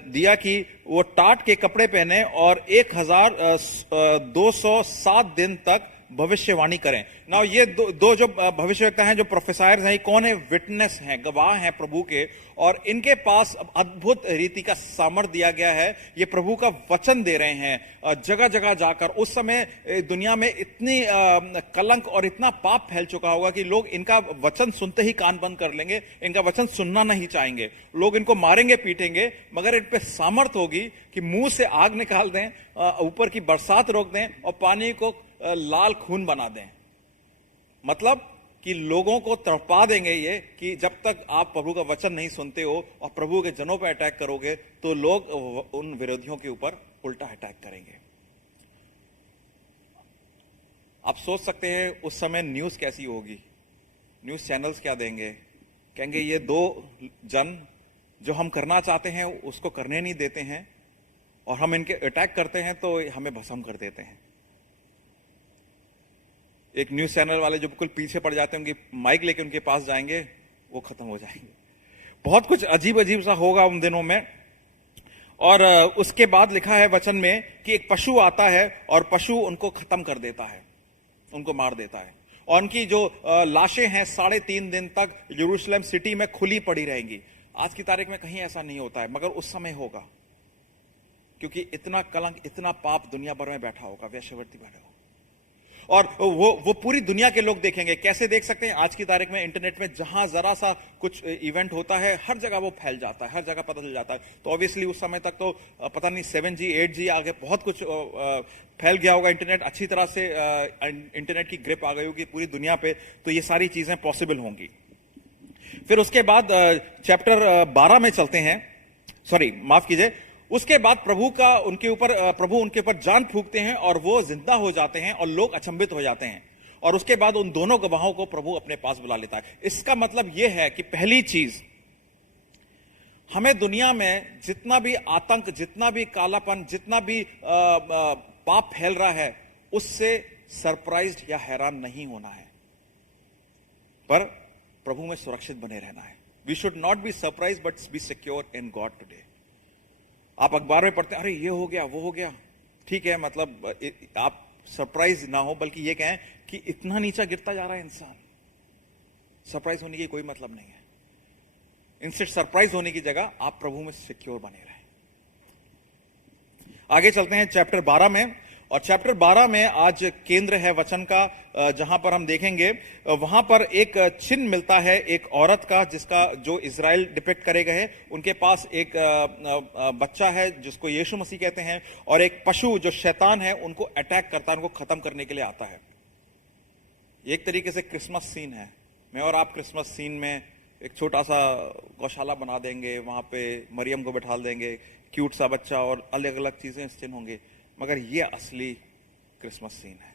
दिया कि वो टाट के कपड़े पहने और 1207 दिन तक भविष्यवाणी करें। नाउ ये दो जो भविष्यवक्ता हैं, जो प्रोफेसर्स हैं, कौन है? विटनेस हैं, गवाह हैं प्रभु के, और इनके पास अद्भुत रीति का सामर्थ्य दिया गया है। ये प्रभु का वचन दे रहे हैं जगह जगह जाकर। उस समय दुनिया में इतनी कलंक और इतना पाप फैल चुका होगा कि लोग इनका वचन सुनते ही कान बंद कर लेंगे, इनका वचन सुनना नहीं चाहेंगे। लोग इनको मारेंगे पीटेंगे, मगर इन पे सामर्थ्य होगी कि मुंह से आग निकाल दें, ऊपर की बरसात रोक दें और पानी को लाल खून बना दें। मतलब कि लोगों को तड़पा देंगे ये, कि जब तक आप प्रभु का वचन नहीं सुनते हो और प्रभु के जनों पर अटैक करोगे तो लोग उन विरोधियों के ऊपर उल्टा अटैक करेंगे। आप सोच सकते हैं उस समय न्यूज कैसी होगी। न्यूज चैनल्स क्या देंगे? कहेंगे ये दो जन जो हम करना चाहते हैं उसको करने नहीं देते हैं, और हम इनके अटैक करते हैं तो हमें भस्म कर देते हैं। एक न्यूज चैनल वाले जो बिल्कुल पीछे पड़ जाते हैं, उनकी माइक लेके उनके पास जाएंगे, वो खत्म हो जाएंगे। बहुत कुछ अजीब अजीब सा होगा उन दिनों में। और उसके बाद लिखा है वचन में कि एक पशु आता है और पशु उनको खत्म कर देता है, उनको मार देता है, और उनकी जो लाशें हैं 3.5 दिन तक यरूशलेम सिटी में खुली पड़ी रहेंगी। आज की तारीख में कहीं ऐसा नहीं होता है, मगर उस समय होगा, क्योंकि इतना कलंक, इतना पाप दुनिया भर में बैठा होगा, वेश्यावृत्ति बैठा होगा। और वो पूरी दुनिया के लोग देखेंगे। कैसे देख सकते हैं? आज की तारीख में इंटरनेट में जहां जरा सा कुछ इवेंट होता है, हर जगह वो फैल जाता है, हर जगह पता चल जाता है। तो ऑब्वियसली उस समय तक तो पता नहीं 7G 8G आगे बहुत कुछ फैल गया होगा। इंटरनेट अच्छी तरह से इंटरनेट की ग्रिप आ गई होगी पूरी दुनिया पे, तो ये सारी चीजें पॉसिबल होंगी। फिर उसके बाद चैप्टर 12 में चलते हैं, सॉरी माफ कीजिए, उसके बाद प्रभु उनके ऊपर जान फूंकते हैं और वो जिंदा हो जाते हैं और लोग अचंभित हो जाते हैं। और उसके बाद उन दोनों गवाहों को प्रभु अपने पास बुला लेता है। इसका मतलब यह है कि पहली चीज, हमें दुनिया में जितना भी आतंक, जितना भी कालापन, जितना भी पाप फैल रहा है, उससे सरप्राइज्ड या हैरान नहीं होना है, पर प्रभु में सुरक्षित बने रहना है। We should not be surprise but be secure in God today. आप अखबार में पढ़ते हैं, अरे ये हो गया, वो हो गया, ठीक है, मतलब आप सरप्राइज ना हो, बल्कि ये कहें कि इतना नीचा गिरता जा रहा है इंसान। सरप्राइज होने की कोई मतलब नहीं है। इनसे सरप्राइज होने की जगह आप प्रभु में सिक्योर बने रहें। आगे चलते हैं चैप्टर 12 में, और चैप्टर 12 में आज केंद्र है वचन का, जहां पर हम देखेंगे वहां पर एक चिन्ह मिलता है एक औरत का, जिसका जो इजराइल डिपिक्ट करे गए हैं। उनके पास एक बच्चा है जिसको यीशु मसीह कहते हैं, और एक पशु जो शैतान है उनको अटैक करता है, उनको खत्म करने के लिए आता है। एक तरीके से क्रिसमस सीन है। मैं और आप क्रिसमस सीन में एक छोटा सा गौशाला बना देंगे, वहां पे मरियम को बैठा देंगे, क्यूट सा बच्चा, और अलग अलग चीजें चिन्ह होंगे, मगर ये असली क्रिसमस सीन है।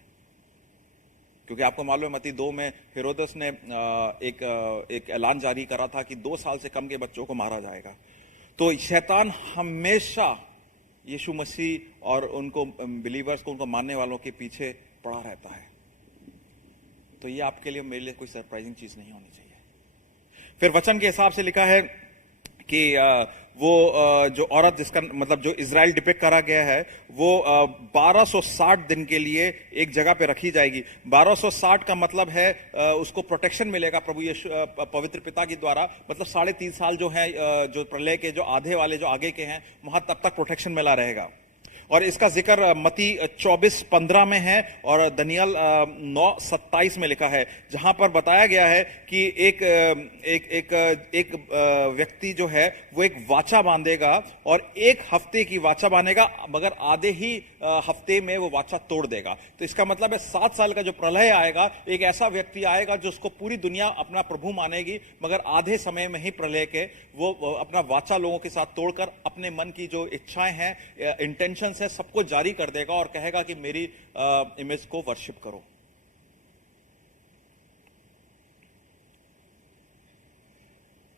क्योंकि आपको मालूम है मत्ती 2 में हेरोदस ने एक ऐलान जारी करा था कि 2 साल से कम के बच्चों को मारा जाएगा। तो शैतान हमेशा यीशु मसीह और उनको बिलीवर्स को, उनको मानने वालों के पीछे पड़ा रहता है। तो ये आपके लिए, मेरे लिए कोई सरप्राइजिंग चीज नहीं होनी चाहिए। फिर वचन के हिसाब से लिखा है कि वो जो औरत, जिसका मतलब जो इजराइल डिपिक्ट करा गया है, वो 1260 दिन के लिए एक जगह पे रखी जाएगी। 1260 का मतलब है उसको प्रोटेक्शन मिलेगा प्रभु यीशु पवित्र पिता के द्वारा। मतलब 3.5 साल जो है, जो प्रलय के जो आधे वाले जो आगे के हैं, वहां तब तक प्रोटेक्शन मिला रहेगा। और इसका जिक्र मत्ती 24:15 में है और दनियल 9:27 में लिखा है, जहां पर बताया गया है कि एक व्यक्ति जो है वो एक वाचा बांधेगा और 1 हफ्ते की वाचा बांधेगा, मगर आधे ही हफ्ते में वो वाचा तोड़ देगा। तो इसका मतलब है 7 साल का जो प्रलय आएगा, एक ऐसा व्यक्ति आएगा जो उसको पूरी दुनिया अपना प्रभु मानेगी, मगर आधे समय में ही प्रलय के वो अपना वाचा लोगों के साथ तोड़कर अपने मन की जो इच्छाएं हैं, इंटेंशंस है, सबको जारी कर देगा और कहेगा कि मेरी इमेज को वर्शिप करो।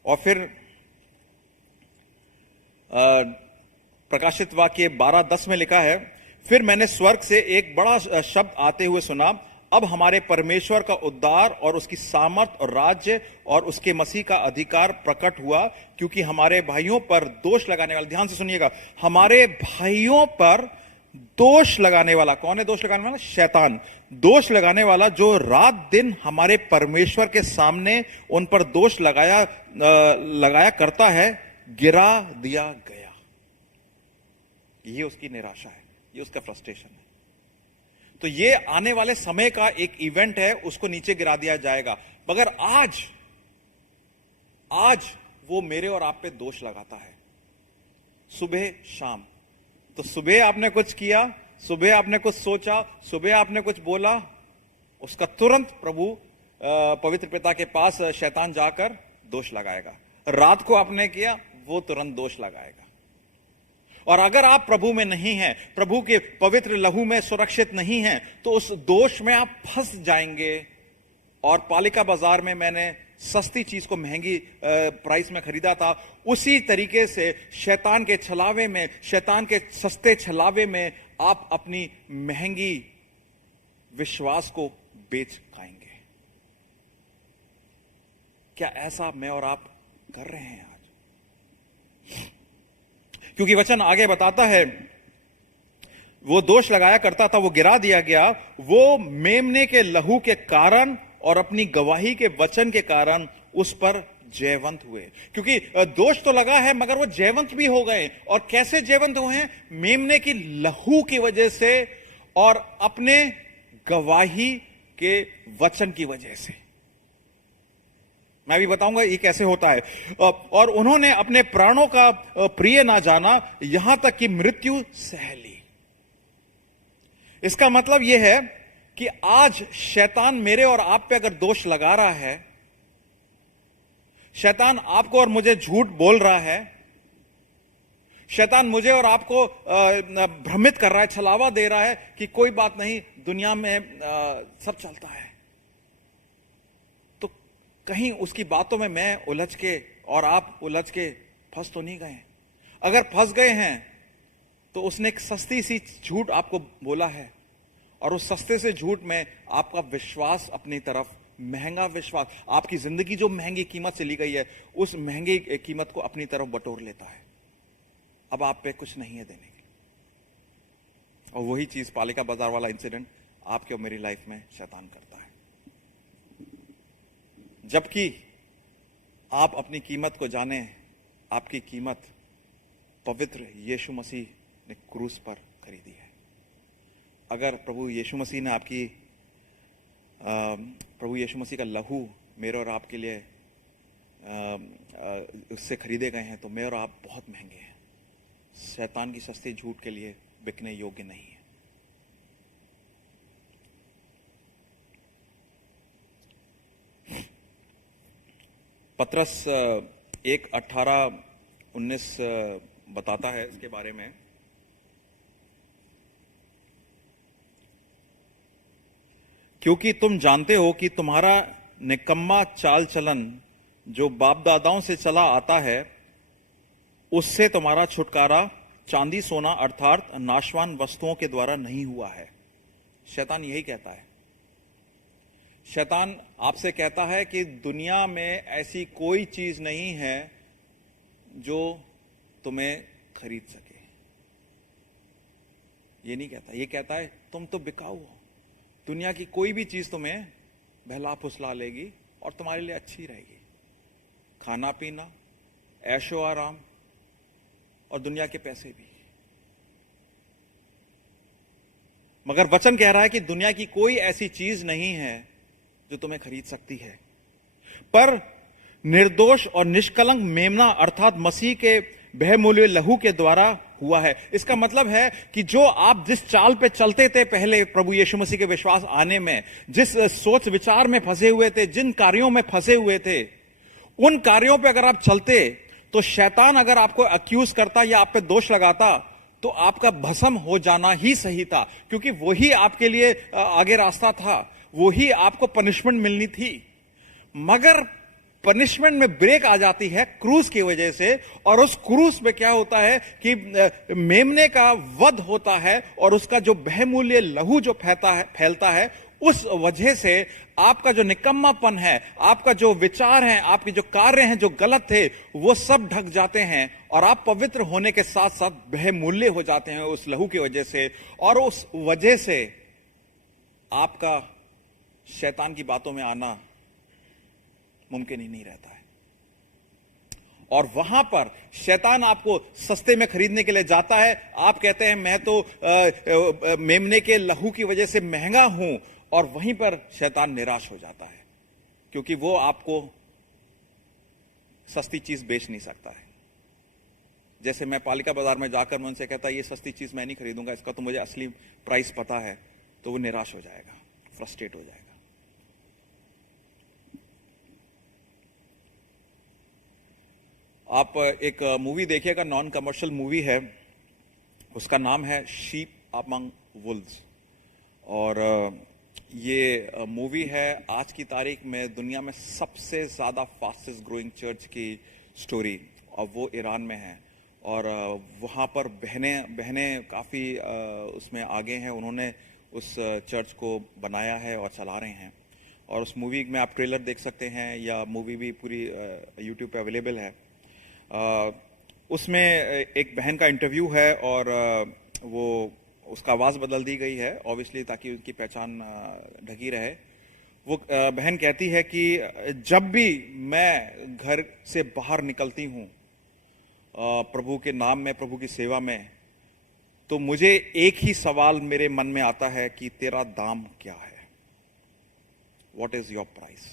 और फिर प्रकाशित वाक्य 12:10 में लिखा है, फिर मैंने स्वर्ग से एक बड़ा शब्द आते हुए सुना, अब हमारे परमेश्वर का उद्धार और उसकी सामर्थ और राज्य और उसके मसीह का अधिकार प्रकट हुआ, क्योंकि हमारे भाइयों पर दोष लगाने वाले, ध्यान से सुनिएगा, हमारे भाइयों पर दोष लगाने वाला, कौन है दोष लगाने वाला? शैतान। दोष लगाने वाला जो रात दिन हमारे परमेश्वर के सामने उन पर दोष लगाया करता है, गिरा दिया गया। ये उसकी निराशा है, ये उसका फ्रस्ट्रेशन है। तो ये आने वाले समय का एक इवेंट है, उसको नीचे गिरा दिया जाएगा। मगर आज वो मेरे और आप पे दोष लगाता है, सुबह शाम। तो सुबह आपने कुछ किया, सुबह आपने कुछ सोचा, सुबह आपने कुछ बोला, उसका तुरंत प्रभु पवित्र पिता के पास शैतान जाकर दोष लगाएगा। रात को आपने किया, वो तुरंत दोष लगाएगा। और अगर आप प्रभु में नहीं हैं, प्रभु के पवित्र लहू में सुरक्षित नहीं हैं, तो उस दोष में आप फंस जाएंगे। और पालिका बाजार में मैंने सस्ती चीज को महंगी प्राइस में खरीदा था, उसी तरीके से शैतान के छलावे में, शैतान के सस्ते छलावे में आप अपनी महंगी विश्वास को बेच खाएंगे। क्या ऐसा मैं और आप कर रहे हैं आज? क्योंकि वचन आगे बताता है, वो दोष लगाया करता था, वो गिरा दिया गया, वो मेमने के लहू के कारण और अपनी गवाही के वचन के कारण उस पर जयवंत हुए। क्योंकि दोष तो लगा है, मगर वो जयवंत भी हो गए। और कैसे जयवंत हुए हैं? मेमने की लहू की वजह से और अपने गवाही के वचन की वजह से। मैं भी बताऊंगा ये कैसे होता है। और उन्होंने अपने प्राणों का प्रिय ना जाना, यहां तक कि मृत्यु सह ली। इसका मतलब यह है कि आज शैतान मेरे और आप पे अगर दोष लगा रहा है, शैतान आपको और मुझे झूठ बोल रहा है, शैतान मुझे और आपको भ्रमित कर रहा है, छलावा दे रहा है कि कोई बात नहीं, दुनिया में सब चलता है, तो कहीं उसकी बातों में मैं उलझ के और आप उलझ के फंस तो नहीं गए? अगर फंस गए हैं तो उसने एक सस्ती सी झूठ आपको बोला है, और उस सस्ते से झूठ में आपका विश्वास अपनी तरफ, महंगा विश्वास, आपकी जिंदगी जो महंगी कीमत से ली गई है, उस महंगी कीमत को अपनी तरफ बटोर लेता है। अब आप पे कुछ नहीं है देने के लिए। और वही चीज, पालिका बाजार वाला इंसिडेंट आपके और मेरी लाइफ में शैतान करता है। जबकि आप अपनी कीमत को जाने, आपकी कीमत पवित्र यीशु मसीह ने क्रूस पर खरीदी है। अगर प्रभु यीशु मसीह ने प्रभु यीशु मसीह का लहू मेरे और आपके लिए उससे खरीदे गए हैं, तो मेरे और आप बहुत महंगे हैं, शैतान की सस्ती झूठ के लिए बिकने योग्य नहीं है। पत्रस 1:18-19 बताता है इसके बारे में। क्योंकि तुम जानते हो कि तुम्हारा निकम्मा चाल चलन जो बाप दादाओं से चला आता है, उससे तुम्हारा छुटकारा चांदी सोना अर्थात नाशवान वस्तुओं के द्वारा नहीं हुआ है। शैतान यही कहता है। शैतान आपसे कहता है कि दुनिया में ऐसी कोई चीज नहीं है जो तुम्हें खरीद सके। ये नहीं कहता, ये कहता है तुम तो बिकाऊ हो, दुनिया की कोई भी चीज तुम्हें बहला फुसला लेगी और तुम्हारे लिए अच्छी रहेगी। खाना पीना, ऐशो आराम और दुनिया के पैसे भी। मगर वचन कह रहा है कि दुनिया की कोई ऐसी चीज नहीं है जो तुम्हें खरीद सकती है, पर निर्दोष और निष्कलंक मेमना अर्थात मसीह के बहुमूल्य लहू के द्वारा हुआ है। इसका मतलब है कि जो आप जिस चाल पे चलते थे पहले प्रभु यीशु मसीह के विश्वास आने में, जिस सोच विचार में फंसे हुए थे, जिन कार्यों में फंसे हुए थे, उन कार्यों पे अगर आप चलते तो शैतान अगर आपको अक्यूज करता या आप पे दोष लगाता तो आपका भस्म हो जाना ही सही था, क्योंकि वही आपके लिए आगे रास्ता था, वही आपको पनिशमेंट मिलनी थी। मगर पनिशमेंट में ब्रेक आ जाती है क्रूस की वजह से, और उस क्रूस में क्या होता है कि मेमने का वध होता है और उसका जो बहुमूल्य लहू जो फैलता है उस वजह से आपका जो निकम्मापन है, आपका जो विचार है, आपके जो कार्य हैं जो गलत थे, वो सब ढक जाते हैं और आप पवित्र होने के साथ साथ बहुमूल्य हो जाते हैं उस लहू की वजह से। और उस वजह से आपका शैतान की बातों में आना मुमकिन ही नहीं रहता है। और वहां पर शैतान आपको सस्ते में खरीदने के लिए जाता है। आप कहते हैं मैं तो मेमने के लहू की वजह से महंगा हूं, और वहीं पर शैतान निराश हो जाता है, क्योंकि वो आपको सस्ती चीज बेच नहीं सकता है। जैसे मैं पालिका बाजार में जाकर मैं उनसे कहता ये सस्ती चीज मैं नहीं खरीदूंगा, इसका तो मुझे असली प्राइस पता है, तो वो निराश हो जाएगा, फ्रस्ट्रेट हो जाएगा। आप एक मूवी देखिएगा, नॉन कमर्शियल मूवी है, उसका नाम है शीप अमंग वुल्व्स। और ये मूवी है आज की तारीख में दुनिया में सबसे ज्यादा फास्टेस्ट ग्रोइंग चर्च की स्टोरी, और वो ईरान में है। और वहाँ पर बहनें काफ़ी उसमें आगे हैं, उन्होंने उस चर्च को बनाया है और चला रहे हैं। और उस मूवी में आप ट्रेलर देख सकते हैं, या मूवी भी पूरी यूट्यूब पे अवेलेबल है। उसमें एक बहन का इंटरव्यू है, और वो उसका आवाज़ बदल दी गई है ऑब्वियसली, ताकि उनकी पहचान ढकी रहे। वो बहन कहती है कि जब भी मैं घर से बाहर निकलती हूँ प्रभु के नाम में, प्रभु की सेवा में, तो मुझे एक ही सवाल मेरे मन में आता है कि तेरा दाम क्या है? What is your price?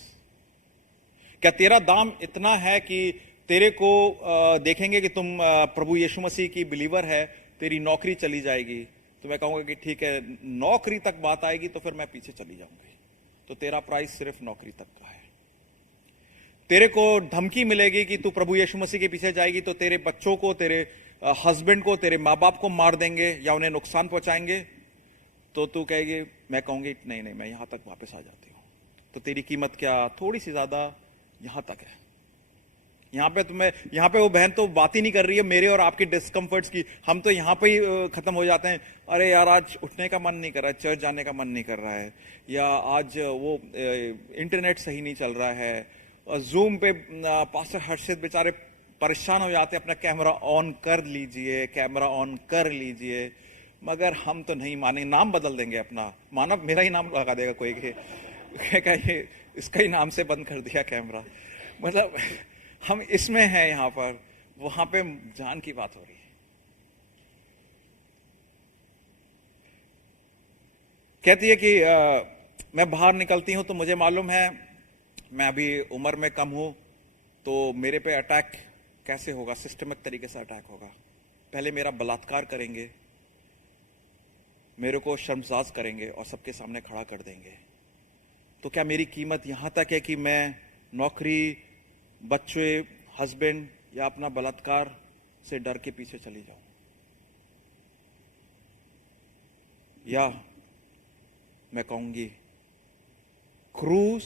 क्या तेरा दाम इतना है कि तेरे को देखेंगे कि तुम प्रभु यीशु मसीह की बिलीवर है, तेरी नौकरी चली जाएगी, तो मैं कहूंगा कि ठीक है, नौकरी तक बात आएगी तो फिर मैं पीछे चली जाऊंगी, तो तेरा प्राइस सिर्फ नौकरी तक का है। तेरे को धमकी मिलेगी कि तू प्रभु यीशु मसीह के पीछे जाएगी तो तेरे बच्चों को, तेरे हस्बैंड को, तेरे माँ बाप को मार देंगे या उन्हें नुकसान पहुंचाएंगे, तो तू कहेगी, मैं कहूंगी नहीं नहीं, मैं यहां तक वापस आ जाती हूं। तो तेरी कीमत क्या? थोड़ी सी ज्यादा यहां तक है। यहां पे वो बहन तो बात ही नहीं कर रही है मेरे और आपके डिस्कम्फर्ट्स की। हम तो यहां पे ही खत्म हो जाते हैं। अरे यार, आज उठने का मन नहीं कर रहा है, चर्च जाने का मन नहीं कर रहा है, या आज वो इंटरनेट सही नहीं चल रहा है, जूम पे पास्टर हर्षित बेचारे परेशान हो जाते हैं, अपना कैमरा ऑन कर लीजिए, कैमरा ऑन कर लीजिए। मगर हम तो नहीं मानेंगे, नाम बदल देंगे अपना, माना मेरा ही नाम लगा देगा कोई के इसका ही नाम से बंद कर दिया कैमरा। मतलब हम इसमें हैं यहां पर, वहां पे जान की बात हो रही है। कहती है कि मैं बाहर निकलती हूं तो मुझे मालूम है मैं अभी उम्र में कम हूं, तो मेरे पे अटैक कैसे होगा? सिस्टमिक तरीके से अटैक होगा। पहले मेरा बलात्कार करेंगे, मेरे को शर्मसार करेंगे और सबके सामने खड़ा कर देंगे। तो क्या मेरी कीमत यहां तक है कि मैं नौकरी, बच्चे, हस्बैंड या अपना बलात्कार से डर के पीछे चली जाऊं? या मैं कहूंगी क्रूस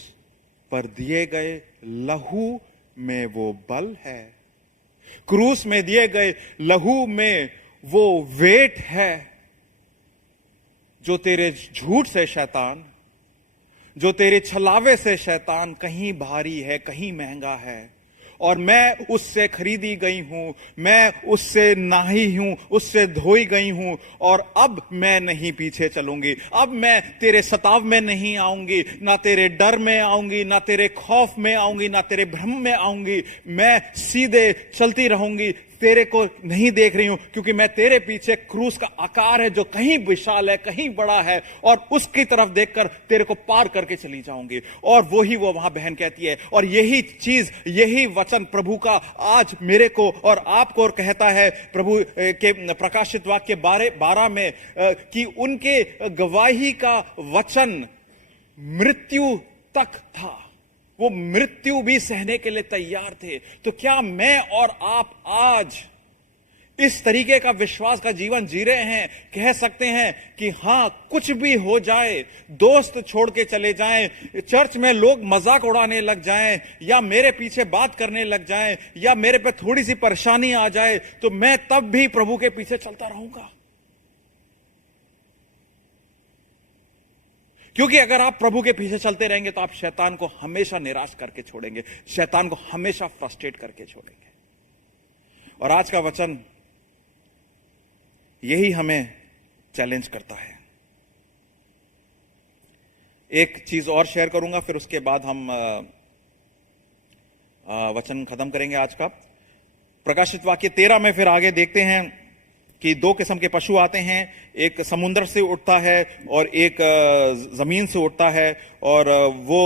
पर दिए गए लहू में वो बल है, क्रूस में दिए गए लहू में वो वेट है, जो तेरे झूठ से शैतान, जो तेरे छलावे से शैतान कहीं भारी है, कहीं महंगा है। और मैं उससे खरीदी गई हूं, मैं उससे नहाई हूं, उससे धोई गई हूं, और अब मैं नहीं पीछे चलूंगी। अब मैं तेरे सताव में नहीं आऊंगी, ना तेरे डर में आऊंगी, ना तेरे खौफ में आऊंगी, ना तेरे भ्रम में आऊंगी। मैं सीधे चलती रहूंगी, तेरे को नहीं देख रही हूं, क्योंकि मैं तेरे पीछे क्रूस का आकार है जो कहीं विशाल है, कहीं बड़ा है, और उसकी तरफ देखकर तेरे को पार करके चली जाऊंगी। और वो वहां बहन कहती है, और यही चीज, यही वचन प्रभु का आज मेरे को और आपको और कहता है प्रभु के प्रकाशित वाक्य 12 में, कि उनके गवाही का वचन मृत्यु तक था। वो मृत्यु भी सहने के लिए तैयार थे। तो क्या मैं और आप आज इस तरीके का विश्वास का जीवन जी रहे हैं? कह सकते हैं कि हां, कुछ भी हो जाए, दोस्त छोड़ के चले जाएं, चर्च में लोग मजाक उड़ाने लग जाएं, या मेरे पीछे बात करने लग जाएं, या मेरे पे थोड़ी सी परेशानी आ जाए, तो मैं तब भी प्रभु के पीछे चलता रहूंगा। क्योंकि अगर आप प्रभु के पीछे चलते रहेंगे तो आप शैतान को हमेशा निराश करके छोड़ेंगे, शैतान को हमेशा फ्रस्ट्रेट करके छोड़ेंगे। और आज का वचन यही हमें चैलेंज करता है। एक चीज और शेयर करूंगा, फिर उसके बाद हम वचन खत्म करेंगे आज का। प्रकाशित वाक्य 13 में फिर आगे देखते हैं कि दो किस्म के पशु आते हैं, एक समुद्र से उठता है और एक जमीन से उठता है, और वो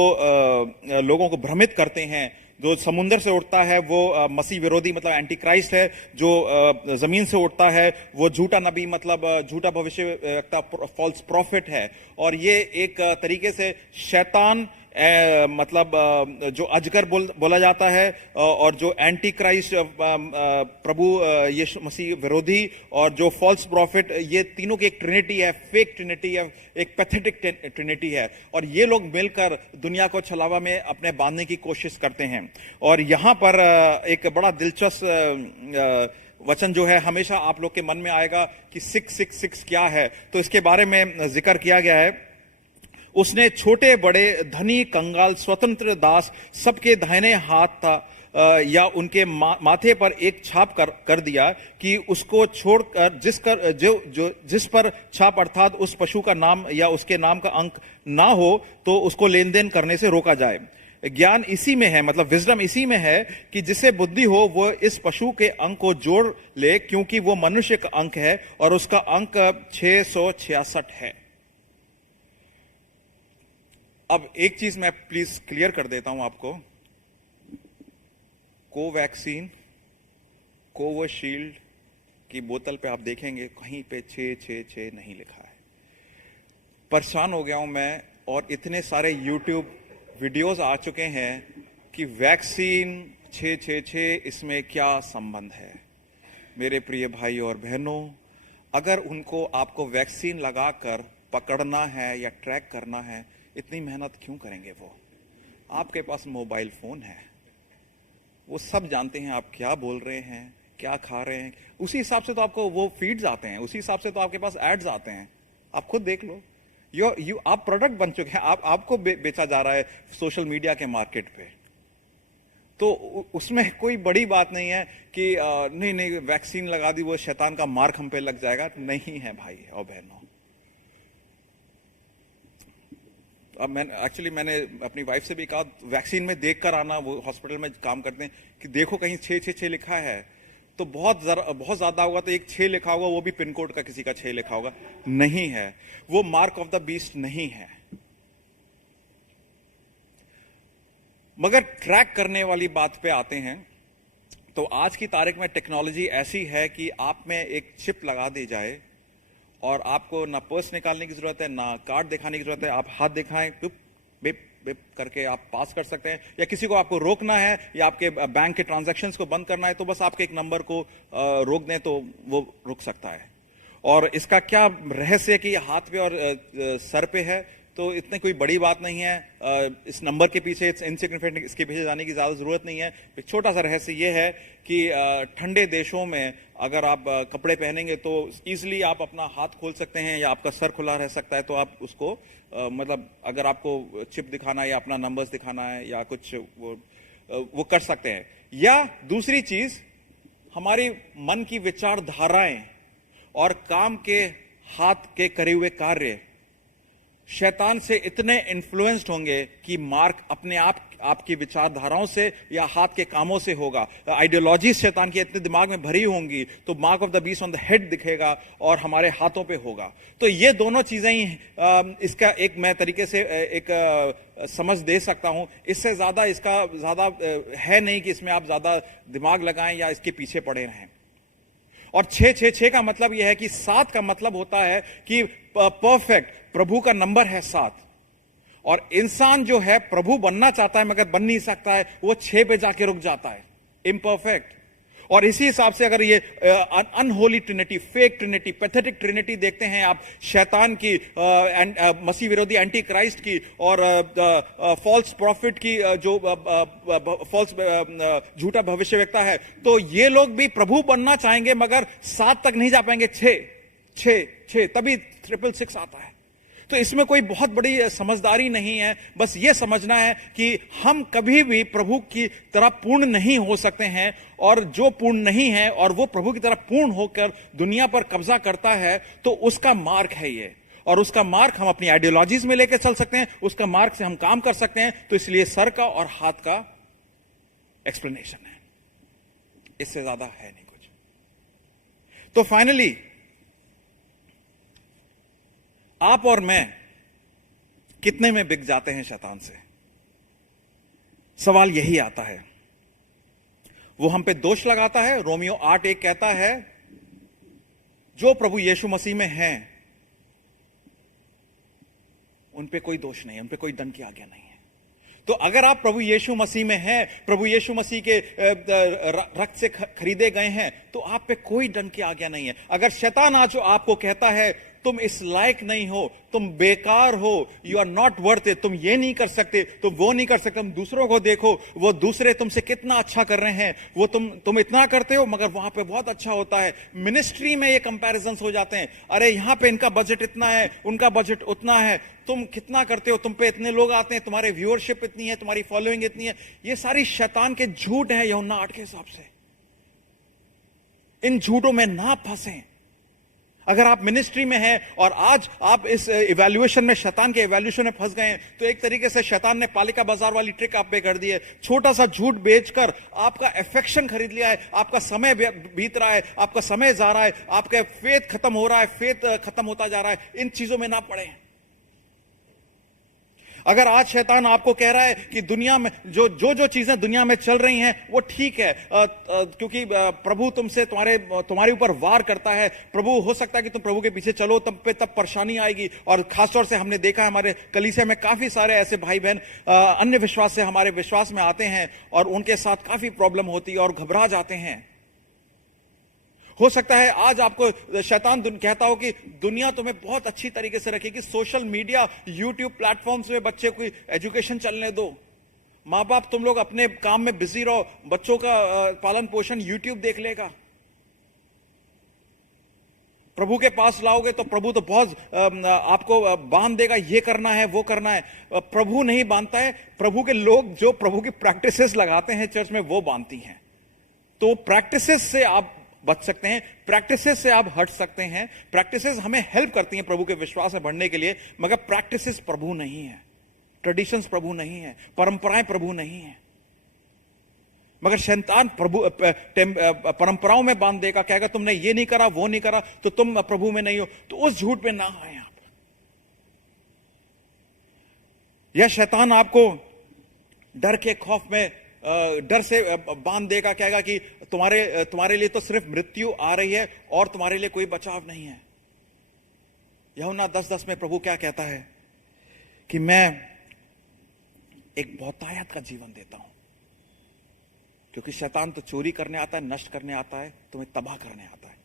लोगों को भ्रमित करते हैं। जो समुद्र से उठता है वो मसीह विरोधी मतलब एंटी क्राइस्ट है, जो जमीन से उठता है वो झूठा नबी मतलब झूठा भविष्यवक्ता फॉल्स प्रॉफिट है। और ये एक तरीके से शैतान मतलब जो अजगर बोला जाता है, और जो एंटी क्राइस्ट प्रभु यीशु मसीह विरोधी, और जो फॉल्स प्रॉफिट, ये तीनों की एक ट्रिनिटी है, फेक ट्रिनिटी है, एक पैथेटिक ट्रिनिटी है। और ये लोग मिलकर दुनिया को छलावा में अपने बांधने की कोशिश करते हैं। और यहां पर एक बड़ा दिलचस्प वचन जो है हमेशा आप लोग के मन में आएगा कि 666 क्या है। तो इसके बारे में जिक्र किया गया है, उसने छोटे बड़े धनी कंगाल स्वतंत्र दास सबके दाहिने हाथ था या उनके माथे पर एक छाप कर दिया कि उसको छोड़कर जिस पर छाप अर्थात उस पशु का नाम या उसके नाम का अंक ना हो तो उसको लेन देन करने से रोका जाए। ज्ञान इसी में है, मतलब विजडम इसी में है कि जिसे बुद्धि हो वो इस पशु के अंक को जोड़ ले, क्योंकि वो मनुष्य का अंक है और उसका अंक 666 है। अब एक चीज मैं प्लीज क्लियर कर देता हूं आपको, कोवैक्सीन कोविशील्ड की बोतल पे आप देखेंगे कहीं पे 666 नहीं लिखा है। परेशान हो गया हूं मैं, और इतने सारे YouTube वीडियोस आ चुके हैं कि वैक्सीन 666 इसमें क्या संबंध है। मेरे प्रिय भाई और बहनों, अगर उनको आपको वैक्सीन लगाकर पकड़ना है या ट्रैक करना है, इतनी मेहनत क्यों करेंगे? वो आपके पास मोबाइल फोन है, वो सब जानते हैं आप क्या बोल रहे हैं, क्या खा रहे हैं। उसी हिसाब से तो आपको वो फीड्स आते हैं, उसी हिसाब से तो आपके पास एड्स आते हैं। आप खुद देख लो, आप प्रोडक्ट बन चुके हैं, आपको बेचा जा रहा है सोशल मीडिया के मार्केट पे। तो उसमें कोई बड़ी बात नहीं है कि नहीं वैक्सीन लगा दी वो शैतान का मार्क हम पे लग जाएगा। नहीं है भाई और बहनों। अब मैंने अपनी वाइफ से भी कहा वैक्सीन में देख कर आना, वो हॉस्पिटल में काम करते हैं, कि देखो कहीं 666 लिखा है तो बहुत ज्यादा होगा, तो एक 6 लिखा होगा, वो भी पिन कोड का किसी का 6 लिखा होगा। नहीं है, वो मार्क ऑफ द बीस्ट नहीं है। मगर ट्रैक करने वाली बात पे आते हैं, तो आज की तारीख में टेक्नोलॉजी ऐसी है कि आप में एक चिप लगा दी जाए और आपको ना पर्स निकालने की जरूरत है, ना कार्ड दिखाने की जरूरत है। आप हाथ दिखाएं, बिप बिप बिप करके आप पास कर सकते हैं। या किसी को आपको रोकना है या आपके बैंक के ट्रांजैक्शंस को बंद करना है, तो बस आपके एक नंबर को रोक दें तो वो रुक सकता है। और इसका क्या रहस्य कि हाथ पे और सर पे है, तो इतनी कोई बड़ी बात नहीं है। इस नंबर के पीछे इनसिग्निफिकेंट, इसके पीछे जाने की ज्यादा जरूरत नहीं है। एक छोटा सा रहस्य ये है कि ठंडे देशों में अगर आप कपड़े पहनेंगे तो इजीली आप अपना हाथ खोल सकते हैं या आपका सर खुला रह सकता है, तो आप उसको मतलब अगर आपको चिप दिखाना है या अपना नंबर्स दिखाना है या कुछ वो कर सकते हैं। या दूसरी चीज, हमारी मन की विचारधाराएं और काम के हाथ के करे हुए कार्य शैतान से इतने इन्फ्लुएंस्ड होंगे कि मार्क अपने आप आपकी विचारधाराओं से या हाथ के कामों से होगा। आइडियोलॉजी शैतान की इतने दिमाग में भरी होंगी तो mark of the beast on the head दिखेगा और हमारे हाथों पे होगा। तो ये दोनों चीजें ही इसका एक मैं तरीके से एक समझ दे सकता हूं। इससे ज्यादा इसका ज्यादा है नहीं कि इसमें आप ज्यादा दिमाग लगाएं या इसके पीछे पड़े रहें। और 666 का मतलब यह है कि 7 का मतलब होता है कि परफेक्ट, प्रभु का नंबर है 7। और इंसान जो है प्रभु बनना चाहता है मगर बन नहीं सकता है, वो 6 पे जाके रुक जाता है, इम्परफेक्ट। और इसी हिसाब से अगर ये unholy Trinity, fake Trinity, pathetic Trinity देखते हैं आप, शैतान की, मसीह विरोधी एंटी क्राइस्ट की और फॉल्स प्रॉफिट की, जो फॉल्स झूठा भविष्यवक्ता है, तो ये लोग भी प्रभु बनना चाहेंगे मगर 7 तक नहीं जा पाएंगे, 6 तभी 666 आता है। तो इसमें कोई बहुत बड़ी समझदारी नहीं है, बस ये समझना है कि हम कभी भी प्रभु की तरह पूर्ण नहीं हो सकते हैं, और जो पूर्ण नहीं है और वो प्रभु की तरह पूर्ण होकर दुनिया पर कब्जा करता है, तो उसका मार्ग है ये, और उसका मार्ग हम अपनी आइडियोलॉजीज में लेकर चल सकते हैं, उसका मार्ग से हम काम कर सकते हैं। तो इसलिए सर का और हाथ का एक्सप्लेनेशन है, इससे ज्यादा है नहीं कुछ। तो फाइनली आप और मैं कितने में बिक जाते हैं शैतान से, सवाल यही आता है। वो हम पे दोष लगाता है। रोमियो 8:1 कहता है, जो प्रभु यीशु मसीह में हैं उन पे कोई दोष नहीं है, उन पे कोई दंड की आज्ञा नहीं है। तो अगर आप प्रभु यीशु मसीह में हैं, प्रभु यीशु मसीह के रक्त से खरीदे गए हैं, तो आप पे कोई दंड की आज्ञा नहीं है। अगर शैतान आज आपको कहता है तुम इस लायक नहीं हो, तुम बेकार हो, you are not worth it, तुम ये नहीं कर सकते, तुम वो नहीं कर सकते, तुम दूसरों को देखो, वो दूसरे तुमसे कितना अच्छा कर रहे हैं, वो तुम इतना करते हो मगर वहां पे बहुत अच्छा होता है। मिनिस्ट्री में ये कंपैरिजन हो जाते हैं, अरे यहां पे इनका बजट इतना है, उनका बजट उतना है, तुम कितना करते हो, तुम पे इतने लोग आते हैं, तुम्हारे व्यूअरशिप इतनी है, तुम्हारी फॉलोइंग इतनी है। ये सारी शैतान के झूठ है यूहन्ना 8 के हिसाब से। इन झूठों में ना फंसें। अगर आप मिनिस्ट्री में हैं और आज आप इस इवैल्यूएशन में, शैतान के इवैल्यूएशन में फंस गए हैं, तो एक तरीके से शैतान ने पालिका बाजार वाली ट्रिक आप पे कर दी है। छोटा सा झूठ बेचकर आपका अफेक्शन खरीद लिया है, आपका समय बीत रहा है, आपका समय जा रहा है, आपका फेथ खत्म हो रहा है, फेथ खत्म होता जा रहा है। इन चीजों में ना पड़े। अगर आज शैतान आपको कह रहा है कि दुनिया में जो चीजें दुनिया में चल रही हैं वो ठीक है, क्योंकि प्रभु तुमसे तुम्हारे ऊपर वार करता है, प्रभु हो सकता है कि तुम प्रभु के पीछे चलो, तब परेशानी आएगी। और खासतौर से हमने देखा हमारे कलीसिया में काफी सारे ऐसे भाई बहन अन्य विश्वास से हमारे विश्वास में आते हैं और उनके साथ काफी प्रॉब्लम होती है और घबरा जाते हैं। हो सकता है आज आपको शैतान कहता हो कि दुनिया तुम्हें बहुत अच्छी तरीके से रखेगी, सोशल मीडिया, यूट्यूब प्लेटफॉर्म्स में बच्चे को एजुकेशन चलने दो, माँ बाप तुम लोग अपने काम में बिजी रहो, बच्चों का पालन पोषण यूट्यूब देख लेगा। प्रभु के पास लाओगे तो प्रभु तो बहुत आपको बांध देगा, ये करना है वो करना है। प्रभु नहीं बांधता है, प्रभु के लोग जो प्रभु की प्रैक्टिसेस लगाते हैं चर्च में वो बांधती हैं। तो प्रैक्टिसेस से आप बच सकते हैं, प्रैक्टिसेस से आप हट सकते हैं। प्रैक्टिसेस हमें हेल्प करती हैं प्रभु के विश्वास में बढ़ने के लिए, मगर प्रैक्टिसेस प्रभु नहीं है, ट्रेडिशंस प्रभु नहीं है, परंपराएं प्रभु नहीं है। मगर शैतान परंपराओं में बांध देगा, कहेगा तुमने ये नहीं करा वो नहीं करा तो तुम प्रभु में नहीं हो। तो उस झूठ में ना आए आप। यह शैतान आपको डर के खौफ में, डर से बांध देगा, कहेगा कि तुम्हारे लिए तो सिर्फ मृत्यु आ रही है और तुम्हारे लिए कोई बचाव नहीं है। यूहन्ना 10:10 में प्रभु क्या कहता है कि मैं एक बहुतायत का जीवन देता हूं, क्योंकि शैतान तो चोरी करने आता है, नष्ट करने आता है, तुम्हें तबाह करने आता है,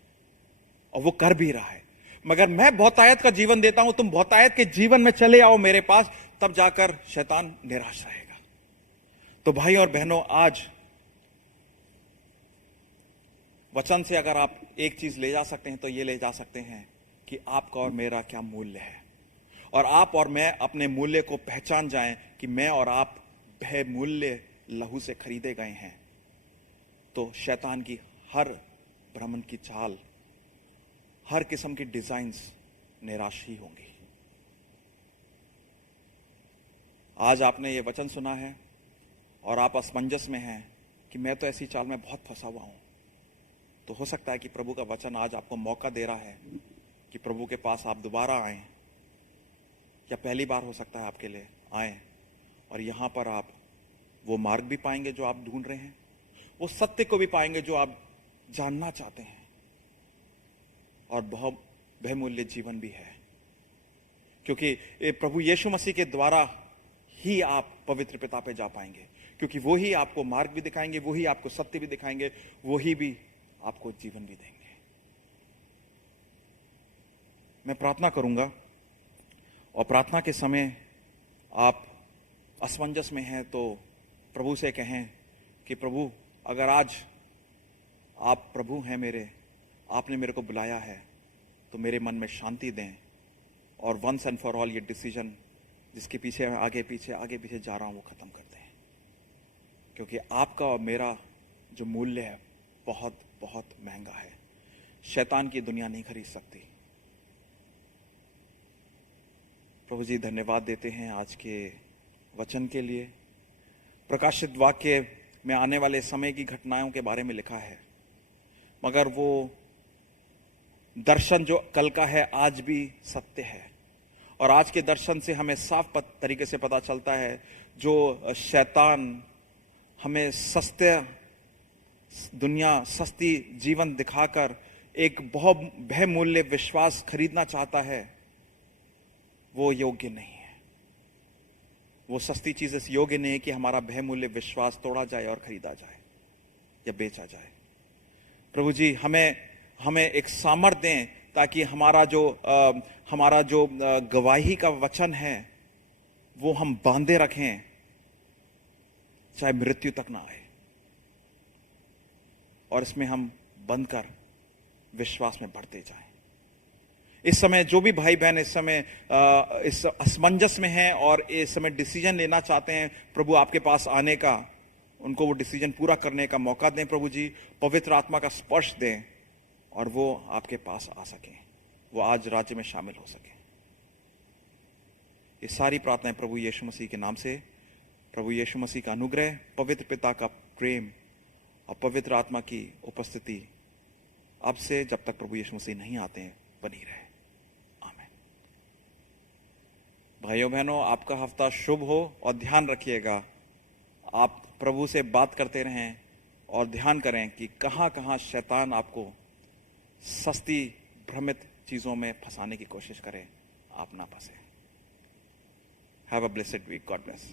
और वो कर भी रहा है। मगर मैं बहुतायत का जीवन देता हूं, तुम बहुतायत के जीवन में चले आओ मेरे पास, तब जाकर शैतान निराश रहेगा। तो भाई और बहनों, आज वचन से अगर आप एक चीज ले जा सकते हैं तो ये ले जा सकते हैं कि आपका और मेरा क्या मूल्य है, और आप और मैं अपने मूल्य को पहचान जाएं कि मैं और आप बहुमूल्य लहू से खरीदे गए हैं। तो शैतान की हर भ्रमण की चाल, हर किस्म की डिजाइन्स निराश ही होंगी। आज आपने ये वचन सुना है और आप असमंजस में हैं कि मैं तो ऐसी चाल में बहुत फंसा हुआ हूं, तो हो सकता है कि प्रभु का वचन आज आपको मौका दे रहा है कि प्रभु के पास आप दोबारा आएं, या पहली बार हो सकता है आपके लिए आएं, और यहां पर आप वो मार्ग भी पाएंगे जो आप ढूंढ रहे हैं, वो सत्य को भी पाएंगे जो आप जानना चाहते हैं, और बहुमूल्य जीवन भी है। क्योंकि प्रभु यीशु मसीह के द्वारा ही आप पवित्र पिता पे जा पाएंगे, क्योंकि वो ही आपको मार्ग भी दिखाएंगे, वो ही आपको सत्य भी दिखाएंगे, वो ही भी आपको जीवन भी देंगे। मैं प्रार्थना करूंगा, और प्रार्थना के समय आप असमंजस में हैं तो प्रभु से कहें कि प्रभु, अगर आज आप प्रभु हैं मेरे, आपने मेरे को बुलाया है, तो मेरे मन में शांति दें और वंस एंड फॉर ऑल ये डिसीजन जिसके पीछे मैं आगे पीछे जा रहा हूं वो खत्म कर दें, क्योंकि आपका और मेरा जो मूल्य है बहुत बहुत महंगा है, शैतान की दुनिया नहीं खरीद सकती। प्रभु जी धन्यवाद देते हैं आज के वचन के लिए। प्रकाशित वाक्य में आने वाले समय की घटनाओं के बारे में लिखा है, मगर वो दर्शन जो कल का है आज भी सत्य है, और आज के दर्शन से हमें साफ तरीके से पता चलता है जो शैतान हमें सस्ते दुनिया, सस्ती जीवन दिखाकर एक बहुत बहुमूल्य विश्वास खरीदना चाहता है, वो योग्य नहीं है। वो सस्ती चीज इस योग्य नहीं है कि हमारा बहुमूल्य विश्वास तोड़ा जाए और खरीदा जाए या बेचा जाए। प्रभु जी हमें एक सामर्थ्य दें ताकि हमारा जो गवाही का वचन है वो हम बांधे रखें, चाहे मृत्यु तक ना आए, और इसमें हम बंद कर विश्वास में बढ़ते जाएं। इस समय जो भी भाई बहन इस समय इस असमंजस में हैं और इस समय डिसीजन लेना चाहते हैं प्रभु आपके पास आने का, उनको वो डिसीजन पूरा करने का मौका दें। प्रभु जी पवित्र आत्मा का स्पर्श दें और वो आपके पास आ सकें, वो आज राज्य में शामिल हो सकें। ये सारी प्रार्थनाएं प्रभु यीशु मसीह के नाम से, प्रभु यीशु मसीह का अनुग्रह, पवित्र पिता का प्रेम और पवित्र आत्मा की उपस्थिति अब से जब तक प्रभु यीशु मसीह नहीं आते हैं बनी रहे। आमीन। भाइयों बहनों, आपका हफ्ता शुभ हो और ध्यान रखिएगा, आप प्रभु से बात करते रहें और ध्यान करें कि कहां कहां शैतान आपको सस्ती भ्रमित चीजों में फंसाने की कोशिश करे, आप ना फंसे। Have a blessed week. God bless.